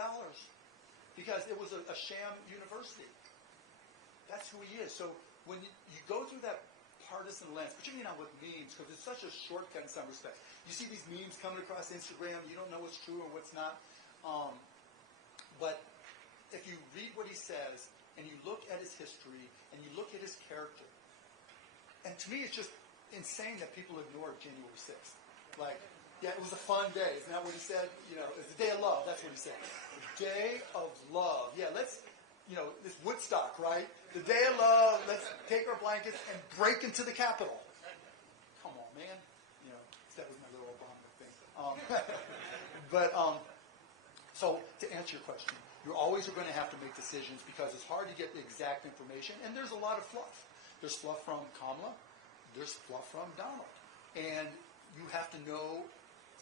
because it was a sham university. That's who he is. So when you go through that partisan lens, particularly now with memes, because it's such a shortcut in some respects. You see these memes coming across Instagram, you don't know what's true or what's not. But if you read what he says, and you look at his history, and you look at his character, and to me it's just insane that people ignored January 6th. Like, yeah, it was a fun day. Isn't that what he said? It's the day of love. That's what he said. The day of love. Yeah, let's, this Woodstock, right? The day of love, let's take our blankets and break into the Capitol. Come on, man. That was my little Obama thing. So to answer your question, you always are going to have to make decisions because it's hard to get the exact information, and there's a lot of fluff. There's fluff from Kamala. There's fluff from Donald. And you have to know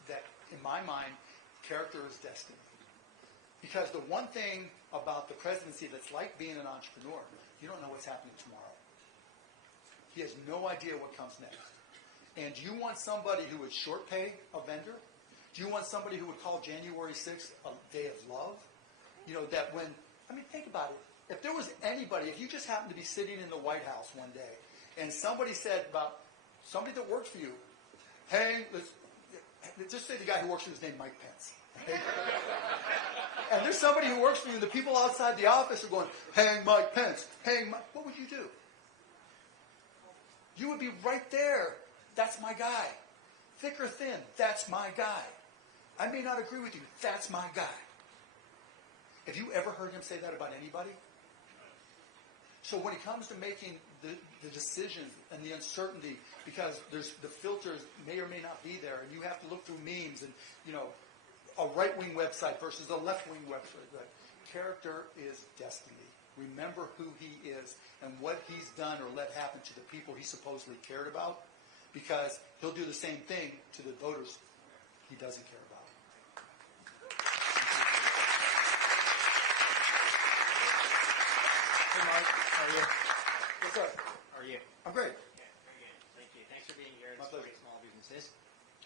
that, in my mind, character is destiny. Because the one thing about the presidency that's like being an entrepreneur, you don't know what's happening tomorrow. He has no idea what comes next. And do you want somebody who would short pay a vendor? Do you want somebody who would call January 6th a day of love? Think about it. If there was anybody, if you just happened to be sitting in the White House one day, and somebody said about somebody that worked for you, hey, let's just say the guy who works for you is named Mike Pence. Okay? And there's somebody who works for you, and the people outside the office are going, hang Mike Pence, hang Mike. What would you do? You would be right there. That's my guy. thick or thin, that's my guy. I may not agree with you, that's my guy. Have you ever heard him say that about anybody? So when it comes to making the decisions and the uncertainty, because the filters may or may not be there, and you have to look through memes and, a right-wing website versus a left-wing website. Character is destiny. Remember who he is and what he's done or let happen to the people he supposedly cared about, because he'll do the same thing to the voters he doesn't care about. Hey, Mark. How are you? What's up? How are you? I'm great. Yeah, very good. Thank you. Thanks for being here and My supporting pleasure. small businesses.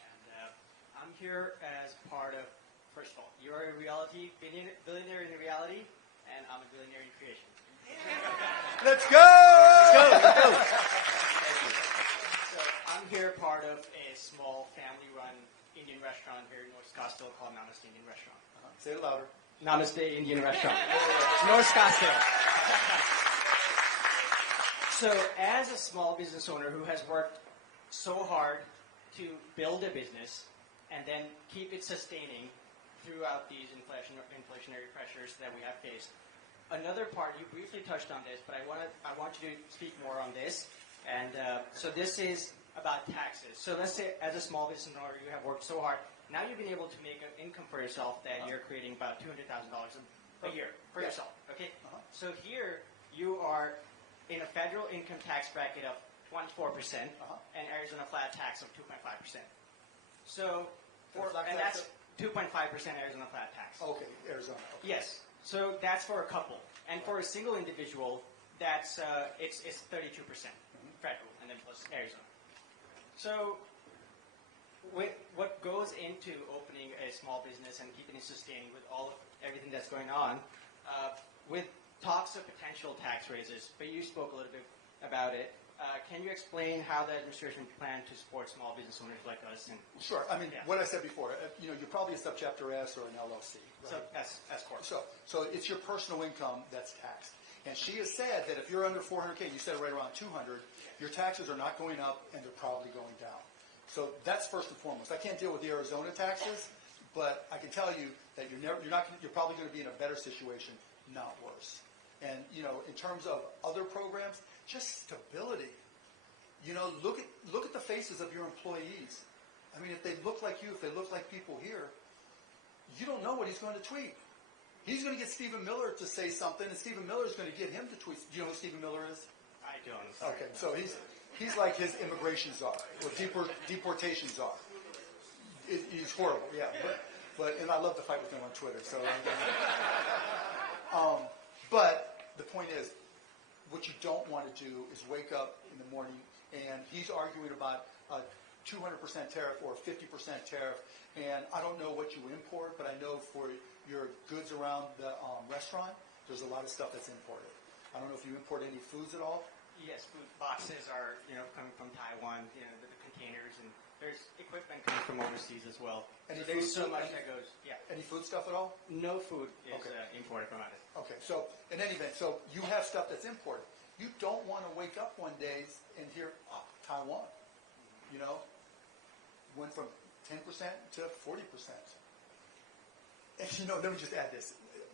And I'm here as part of, first of all, you're a billionaire in reality, and I'm a billionaire in creation. Let's go! Thank you. So I'm here part of a small family-run Indian restaurant here in North Scottsdale called Namaste Indian Restaurant. Say it louder. Namaste Indian Restaurant. North Scottsdale. So as a small business owner who has worked so hard to build a business and then keep it sustaining throughout these inflationary pressures that we have faced, another part, you briefly touched on this, but I want you to speak more on this. And so this is about taxes. So let's say as a small business owner, you have worked so hard. Now you've been able to make an income for yourself that you're creating about $200,000 a year for yourself. Okay. So here you are in a federal income tax bracket of 24% and Arizona flat tax of 2.5%. So and that's 2.5% Arizona flat tax. Okay, Arizona. Okay. Yes. So that's for a couple, and for a single individual, that's it's 32% federal, and then plus Arizona. So what goes into opening a small business and keeping it sustaining with everything that's going on, with talks of potential tax raises, but you spoke a little bit about it. Can you explain how the administration plans to support small business owners like us? And Sure. I mean, what I said before, you're probably a subchapter S or an LLC. Right? so S corp. So it's your personal income that's taxed. And she has said that if you're under 400K, you said right around 200, your taxes are not going up and they're probably going down. So that's first and foremost. I can't deal with the Arizona taxes, but I can tell you that you're probably going to be in a better situation, not worse. And in terms of other programs, just stability. Look at the faces of your employees. I mean, if they look like you, if they look like people here, you don't know what he's going to tweet. He's going to get Stephen Miller to say something, and Stephen Miller is going to get him to tweet. Do you know who Stephen Miller is? I don't. Sorry. Okay, so he's like his immigration czar, or deportation czar. He's horrible, yeah. And I love to fight with him on Twitter. So, but the point is, what you don't want to do is wake up in the morning and he's arguing about a 200% tariff or a 50% tariff. And I don't know what you import, but I know for your goods around the restaurant, there's a lot of stuff that's imported. I don't know if you import any foods at all. Yes, food boxes are coming from Taiwan. The containers, and there's equipment coming from overseas as well. Any so there's food so much that goes. Yeah. Any food stuff at all? No food is Okay. Imported from out of it. Okay, so in any event, so you have stuff that's imported. You don't want to wake up one day and hear, Taiwan, went from 10% to 40%. And let me just add this.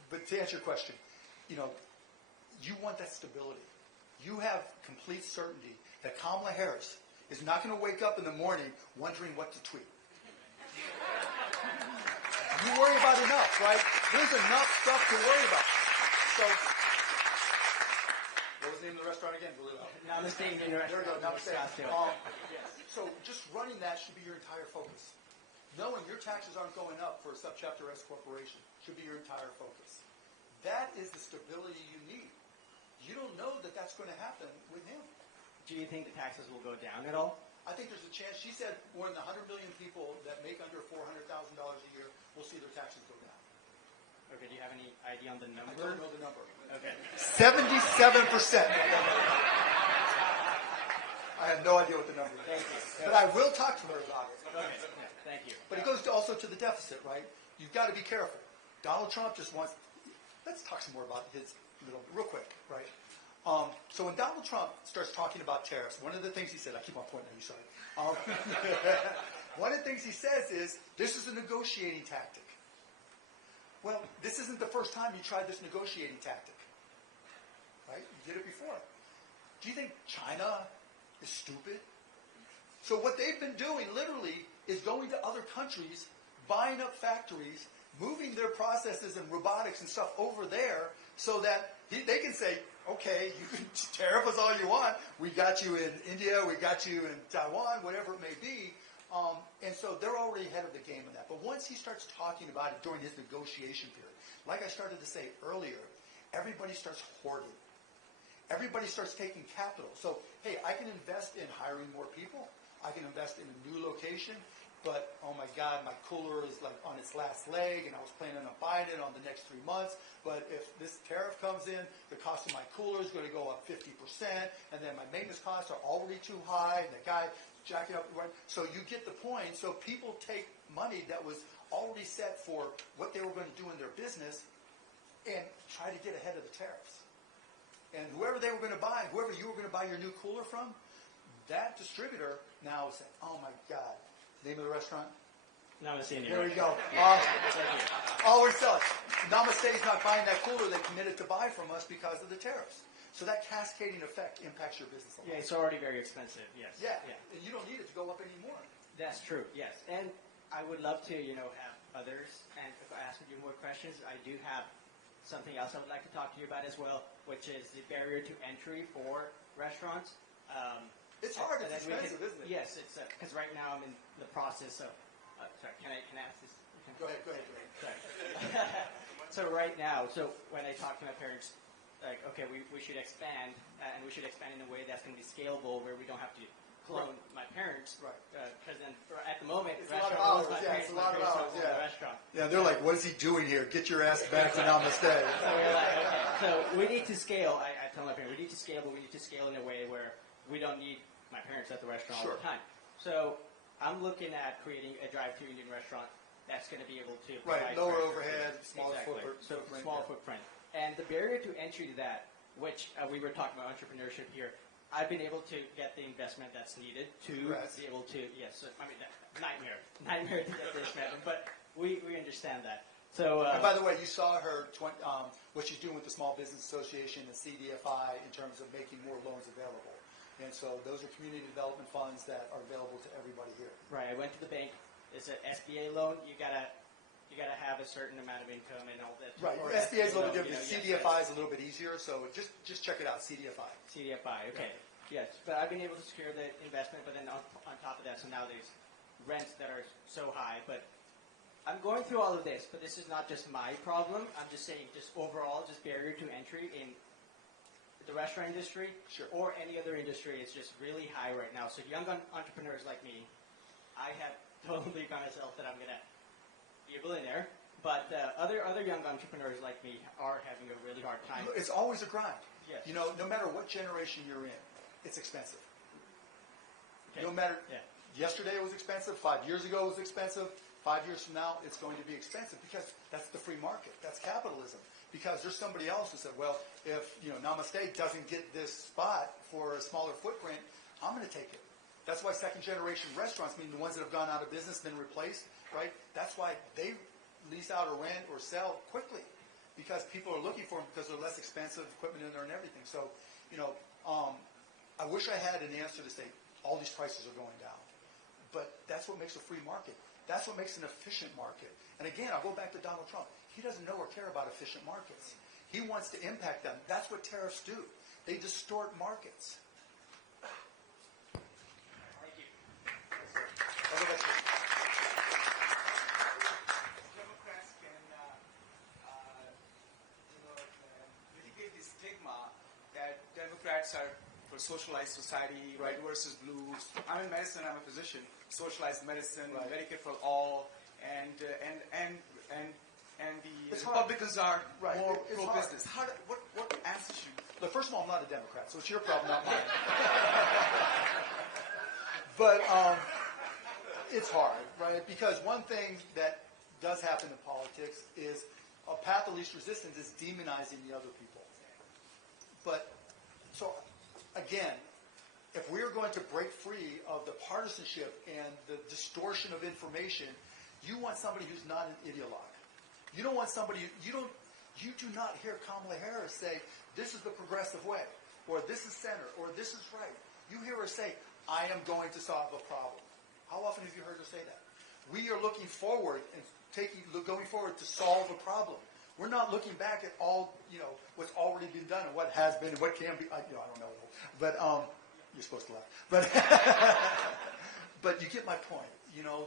But to answer your question, you want that stability. You have complete certainty that Kamala Harris is not going to wake up in the morning wondering what to tweet. You worry about enough, right? There's enough stuff to worry about. So, what was the name of the restaurant again? Namaste Indian There we Restaurant. go. Namaste. Scottsdale. So just running that should be your entire focus. Knowing your taxes aren't going up for a subchapter S corporation should be your entire focus. That is the stability you need. You don't know that that's going to happen with him. Do you think the taxes will go down at all? I think there's a chance. She said more than 100 million people that make under $400,000 a year will see their taxes go down. Okay, do you have any idea on the I number? don't know the number. Okay. 77%. I have no idea what the number is. Thank you. But I will talk to her about it. Okay. Yeah, thank you. But it goes also to the deficit, right? You've got to be careful. Donald Trump just wants. Let's talk some more about his real quick, right? So when Donald Trump starts talking about tariffs, one of the things he said, I keep on pointing at you, sorry. one of the things he says is, this is a negotiating tactic. Well, this isn't the first time you tried this negotiating tactic. Right? You did it before. Do you think China is stupid? So what they've been doing, literally, is going to other countries, buying up factories, moving their processes and robotics and stuff over there so that they can say, okay, you can tariff us all you want. We got you in India, we got you in Taiwan, whatever it may be. And so they're already ahead of the game in that. But once he starts talking about it during his negotiation period, like I started to say earlier, everybody starts hoarding. Everybody starts taking capital. So, hey, I can invest in hiring more people. I can invest in a new location. But, oh my God, my cooler is like on its last leg, and I was planning on buying it on the next 3 months. But if this tariff comes in, the cost of my cooler is going to go up 50%, and then my maintenance costs are already too high, and the guy jacking up. So you get the point. So people take money that was already set for what they were going to do in their business and try to get ahead of the tariffs. And whoever they were going to buy, whoever you were going to buy your new cooler from, that distributor now is saying, oh my God. Name of the restaurant? Namaste. There we go. We're selling. Namaste is not buying that cooler they committed to buy from us because of the tariffs. So that cascading effect impacts your business a lot. Yeah, it's already very expensive. Yes. Yeah. And you don't need it to go up anymore. That's true. Yes, and I would love to, have others and ask you more questions. I do have something else I would like to talk to you about as well, which is the barrier to entry for restaurants. It's hard. It's expensive, isn't it? Yes, it's because right now I'm in the process of. Sorry, can I ask this? Go ahead. Sorry. So right now, when I talk to my parents, like, okay, we should expand, and we should expand in a way that's going to be scalable, where we don't have to clone my parents. Right. Because then at the moment, It's a lot of hours. Yeah, it's a lot of hours. The restaurant. Yeah, they're like, what is he doing here? Get your ass back to Namaste. So we're like, okay. So we need to scale. I tell my parents, we need to scale, but we need to scale in a way where we don't need my parents at the restaurant all the time. So I'm looking at creating a drive-thru Indian restaurant that's going to be able to provide lower fresh overhead, food. smaller Exactly. footprint. Small footprint. And the barrier to entry to that, which we were talking about entrepreneurship here, I've been able to get the investment that's needed to be able to, nightmare to get the investment, but we understand that. So, and by the way, you saw her what she's doing with the Small Business Association and CDFI in terms of making more loans available. And so those are community development funds that are available to everybody here. Right. I went to the bank. It's an SBA loan. You gotta have a certain amount of income and all that. Right. SBA is a little bit different. CDFI is a little bit easier. So just check it out. CDFI. CDFI. Okay. Yes. But I've been able to secure the investment. But then on top of that, so now there's rents that are so high. But I'm going through all of this. But this is not just my problem. I'm just saying, just overall, just barrier to entry in the restaurant industry or any other industry is just really high right now. So young entrepreneurs like me, I have totally by myself that I'm going to be a billionaire. But other young entrepreneurs like me are having a really hard time. It's always a grind. Yes. No matter what generation you're in, it's expensive. Okay. No matter, yesterday it was expensive, 5 years ago it was expensive, 5 years from now it's going to be expensive because that's the free market. That's capitalism. Because there's somebody else who said, well, if Namaste doesn't get this spot for a smaller footprint, I'm going to take it. That's why second-generation restaurants, meaning the ones that have gone out of business, been replaced, right? That's why they lease out or rent or sell quickly because people are looking for them because they're less expensive, equipment in there and everything. So, I wish I had an answer to say all these prices are going down. But that's what makes a free market. That's what makes an efficient market. And again, I'll go back to Donald Trump. He doesn't know or care about efficient markets. He wants to impact them. That's what tariffs do. They distort markets. Thank you. Democrats can mitigate the stigma that Democrats are for socialized society, red versus blue. I'm in medicine. I'm a physician. Socialized medicine, Medicare for all, and the Republicans are more pro-business. What answers you? Look, first of all, I'm not a Democrat, so it's your problem, not mine. But it's hard, right? Because one thing that does happen in politics is a path of least resistance is demonizing the other people. But, so, again, if we're going to break free of the partisanship and the distortion of information, you want somebody who's not an ideologue. You don't want somebody, you do not hear Kamala Harris say, this is the progressive way, or this is center, or this is right. You hear her say, I am going to solve a problem. How often have you heard her say that? We are looking forward and going forward to solve a problem. We're not looking back at all, what's already been done and what has been and what can be. I don't know, but you're supposed to laugh. But but you get my point.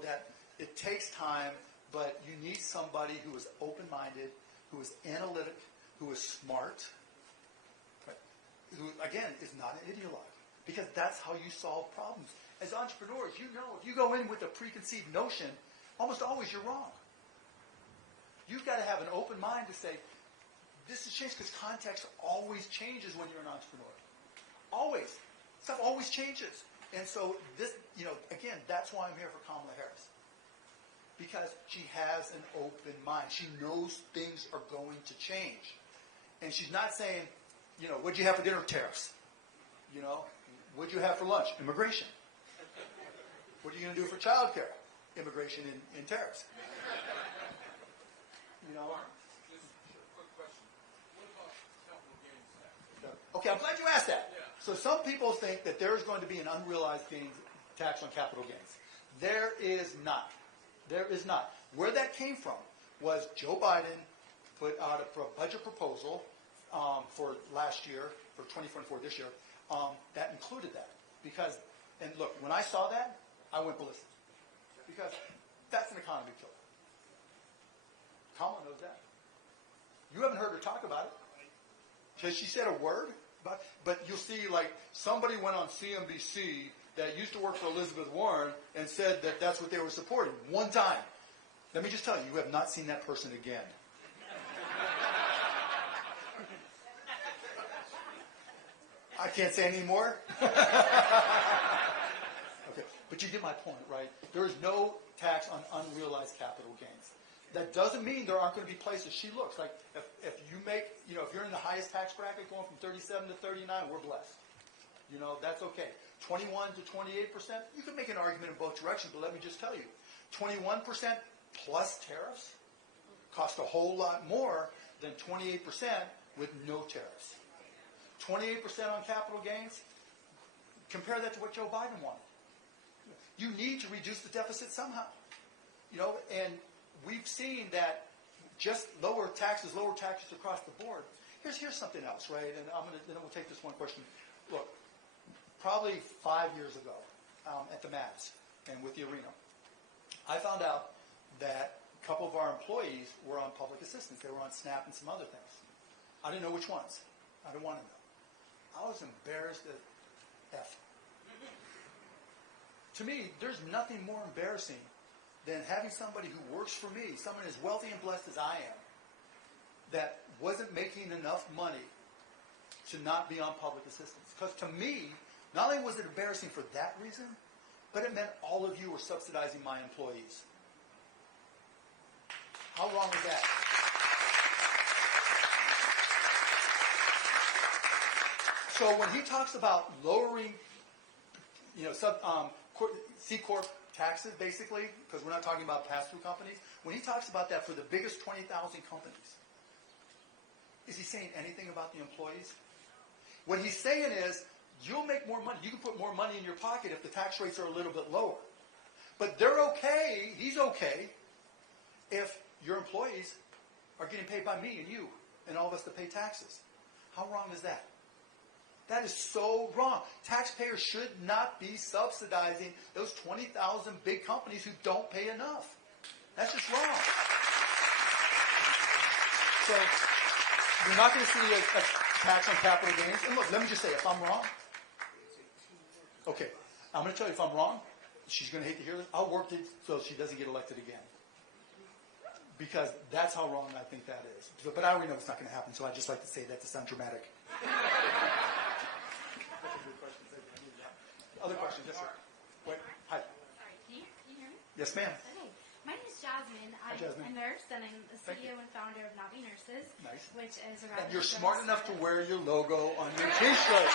That it takes time, but you need somebody who is open-minded, who is analytic, who is smart, right? Who again is not an ideologue, because that's how you solve problems. As entrepreneurs, if you go in with a preconceived notion, almost always you're wrong. You've got to have an open mind to say, this has changed, because context always changes when you're an entrepreneur. Always. Stuff always changes. And so this, again, that's why I'm here for Kamala Harris. Because she has an open mind. She knows things are going to change. And she's not saying, what'd you have for dinner? Tariffs. What'd you have for lunch? Immigration. What are you going to do for childcare? Immigration and tariffs. Okay, I'm glad you asked that. So some people think that there is going to be an unrealized gains tax on capital gains. There is not. There is not. Where that came from was Joe Biden put out a budget proposal for last year, for 2024, this year, that included that. Because, and look, when I saw that, I went ballistic. Because that's an economy killer. Kamala knows that. You haven't heard her talk about it. Has she said a word about it? But you'll see, like, somebody went on CNBC that used to work for Elizabeth Warren and said that that's what they were supporting. One time. Let me just tell you, you have not seen that person again. I can't say any more. Okay, but you get my point, right? There is no tax on unrealized capital gains. That doesn't mean there aren't going to be places she looks. Like, if you make, if you're in the highest tax bracket going from 37 to 39, we're blessed. That's okay. 21 to 28%, you can make an argument in both directions, but let me just tell you, 21% plus tariffs cost a whole lot more than 28% with no tariffs. 28% on capital gains, compare that to what Joe Biden wanted. You need to reduce the deficit somehow. And we've seen that just lower taxes across the board. Here's something else, right? And then we'll take this one question. Look, probably 5 years ago at the Mavs and with the arena, I found out that a couple of our employees were on public assistance. They were on SNAP and some other things. I didn't know which ones. I didn't want to know. I was embarrassed as F. To me, there's nothing more embarrassing than having somebody who works for me, someone as wealthy and blessed as I am, that wasn't making enough money to not be on public assistance. Because to me, not only was it embarrassing for that reason, but it meant all of you were subsidizing my employees. How wrong is that? So when he talks about lowering, C-Corp taxes, basically, because we're not talking about pass-through companies, when he talks about that for the biggest 20,000 companies, is he saying anything about the employees? What he's saying is, you'll make more money. You can put more money in your pocket if the tax rates are a little bit lower. But they're okay, he's okay, if your employees are getting paid by me and you and all of us to pay taxes. How wrong is that? That is so wrong. Taxpayers should not be subsidizing those 20,000 big companies who don't pay enough. That's just wrong. So you're not going to see a tax on capital gains. And look, let me just say, if I'm wrong, okay, I'm going to tell you if I'm wrong, she's going to hate to hear this. I'll work it so she doesn't get elected again. Because that's how wrong I think that is. But I already know it's not going to happen, so I just like to say that to sound dramatic. Other questions? Yes, sir. Wait. Hi. Sorry, can you hear me? Yes, ma'am. Okay. My name is Jasmine. I'm a nurse, and I'm the CEO and founder of Navi Nurses, Nice. which is a And you're smart enough to wear your logo on your T-shirt.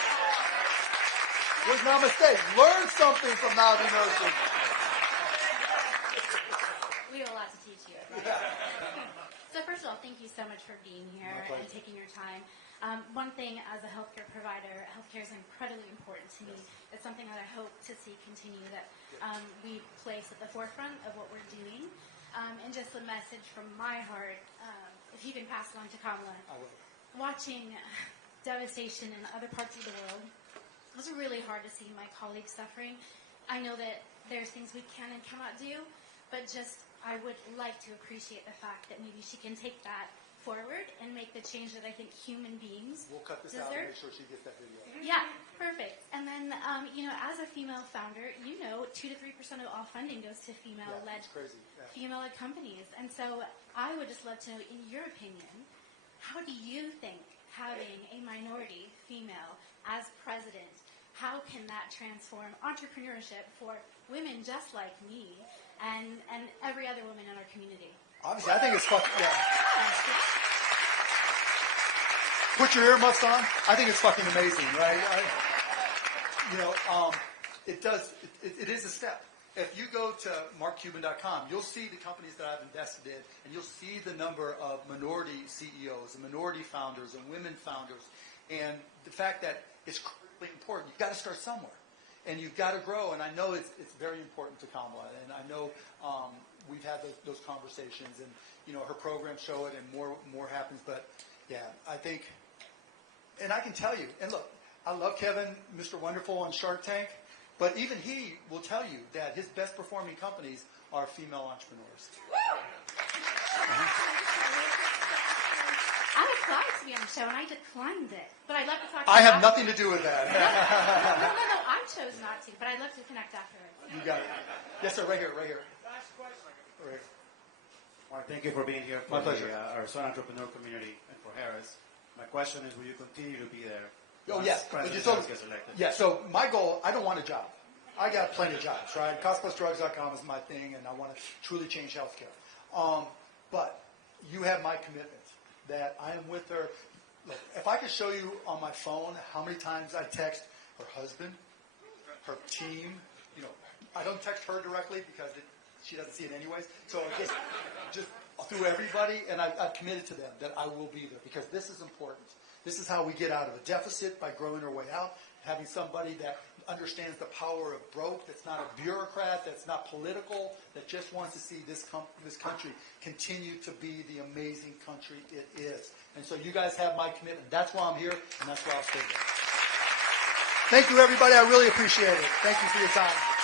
was my mistake. Learn something from Malvern nurses. We have a lot to teach you. Right? So first of all, thank you so much for being here and taking your time. One thing as a healthcare provider, healthcare is incredibly important to me. It's something that I hope to see continue, that we place at the forefront of what we're doing. And just a message from my heart, if you can pass it on to Kamala. I will. Watching devastation in other parts of the world, it was really hard to see my colleagues suffering. I know that there's things we can and cannot do, but just I would like to appreciate the fact that maybe she can take that forward and make the change that I think human beings We'll cut this deserve. out and make sure she gets that video. Yeah, perfect. And then, as a female founder, 2 to 3% of all funding goes to female-led It's crazy. Yeah. female-led companies. And so I would just love to know, in your opinion, how do you think having a minority female as president, how can that transform entrepreneurship for women just like me and every other woman in our community? Obviously, I think it's fucking, Put your earmuffs on. I think it's fucking amazing, right? It is a step. If you go to markcuban.com, you'll see the companies that I've invested in, and you'll see the number of minority CEOs and minority founders and women founders, and the fact that it's critically important. You've got to start somewhere, and you've got to grow. And I know it's very important to Kamala, and I know we've had those conversations, and her programs show it, and more happens. But yeah, I think, and I can tell you, and look, I love Kevin, Mr. Wonderful on Shark Tank. But even he will tell you that his best performing companies are female entrepreneurs. I applied to be on the show and I declined it. But I'd love to talk to you. I have nothing to do with that. No, I chose not to, but I'd love to connect afterwards. You got it. Yes, sir, right here. Right. Well, thank you for being here My for pleasure. Our Son Entrepreneur community and for Harris. My question is, will you continue to be there? Oh, once yes. President So, Harris gets elected? yeah, so my goal, I don't want a job. I got plenty of jobs, right? CostPlusDrugs.com is my thing, and I want to truly change healthcare. But you have my commitment that I am with her. Look, if I could show you on my phone how many times I text her husband, her team, I don't text her directly because she doesn't see it anyways. So just through everybody, and I've committed to them that I will be there because this is important. This is how we get out of a deficit, by growing our way out, having somebody that understands the power of broke, that's not a bureaucrat, that's not political, that just wants to see this country continue to be the amazing country it is. And so you guys have my commitment. That's why I'm here, and that's why I'll stay there. Thank you, everybody. I really appreciate it. Thank you for your time.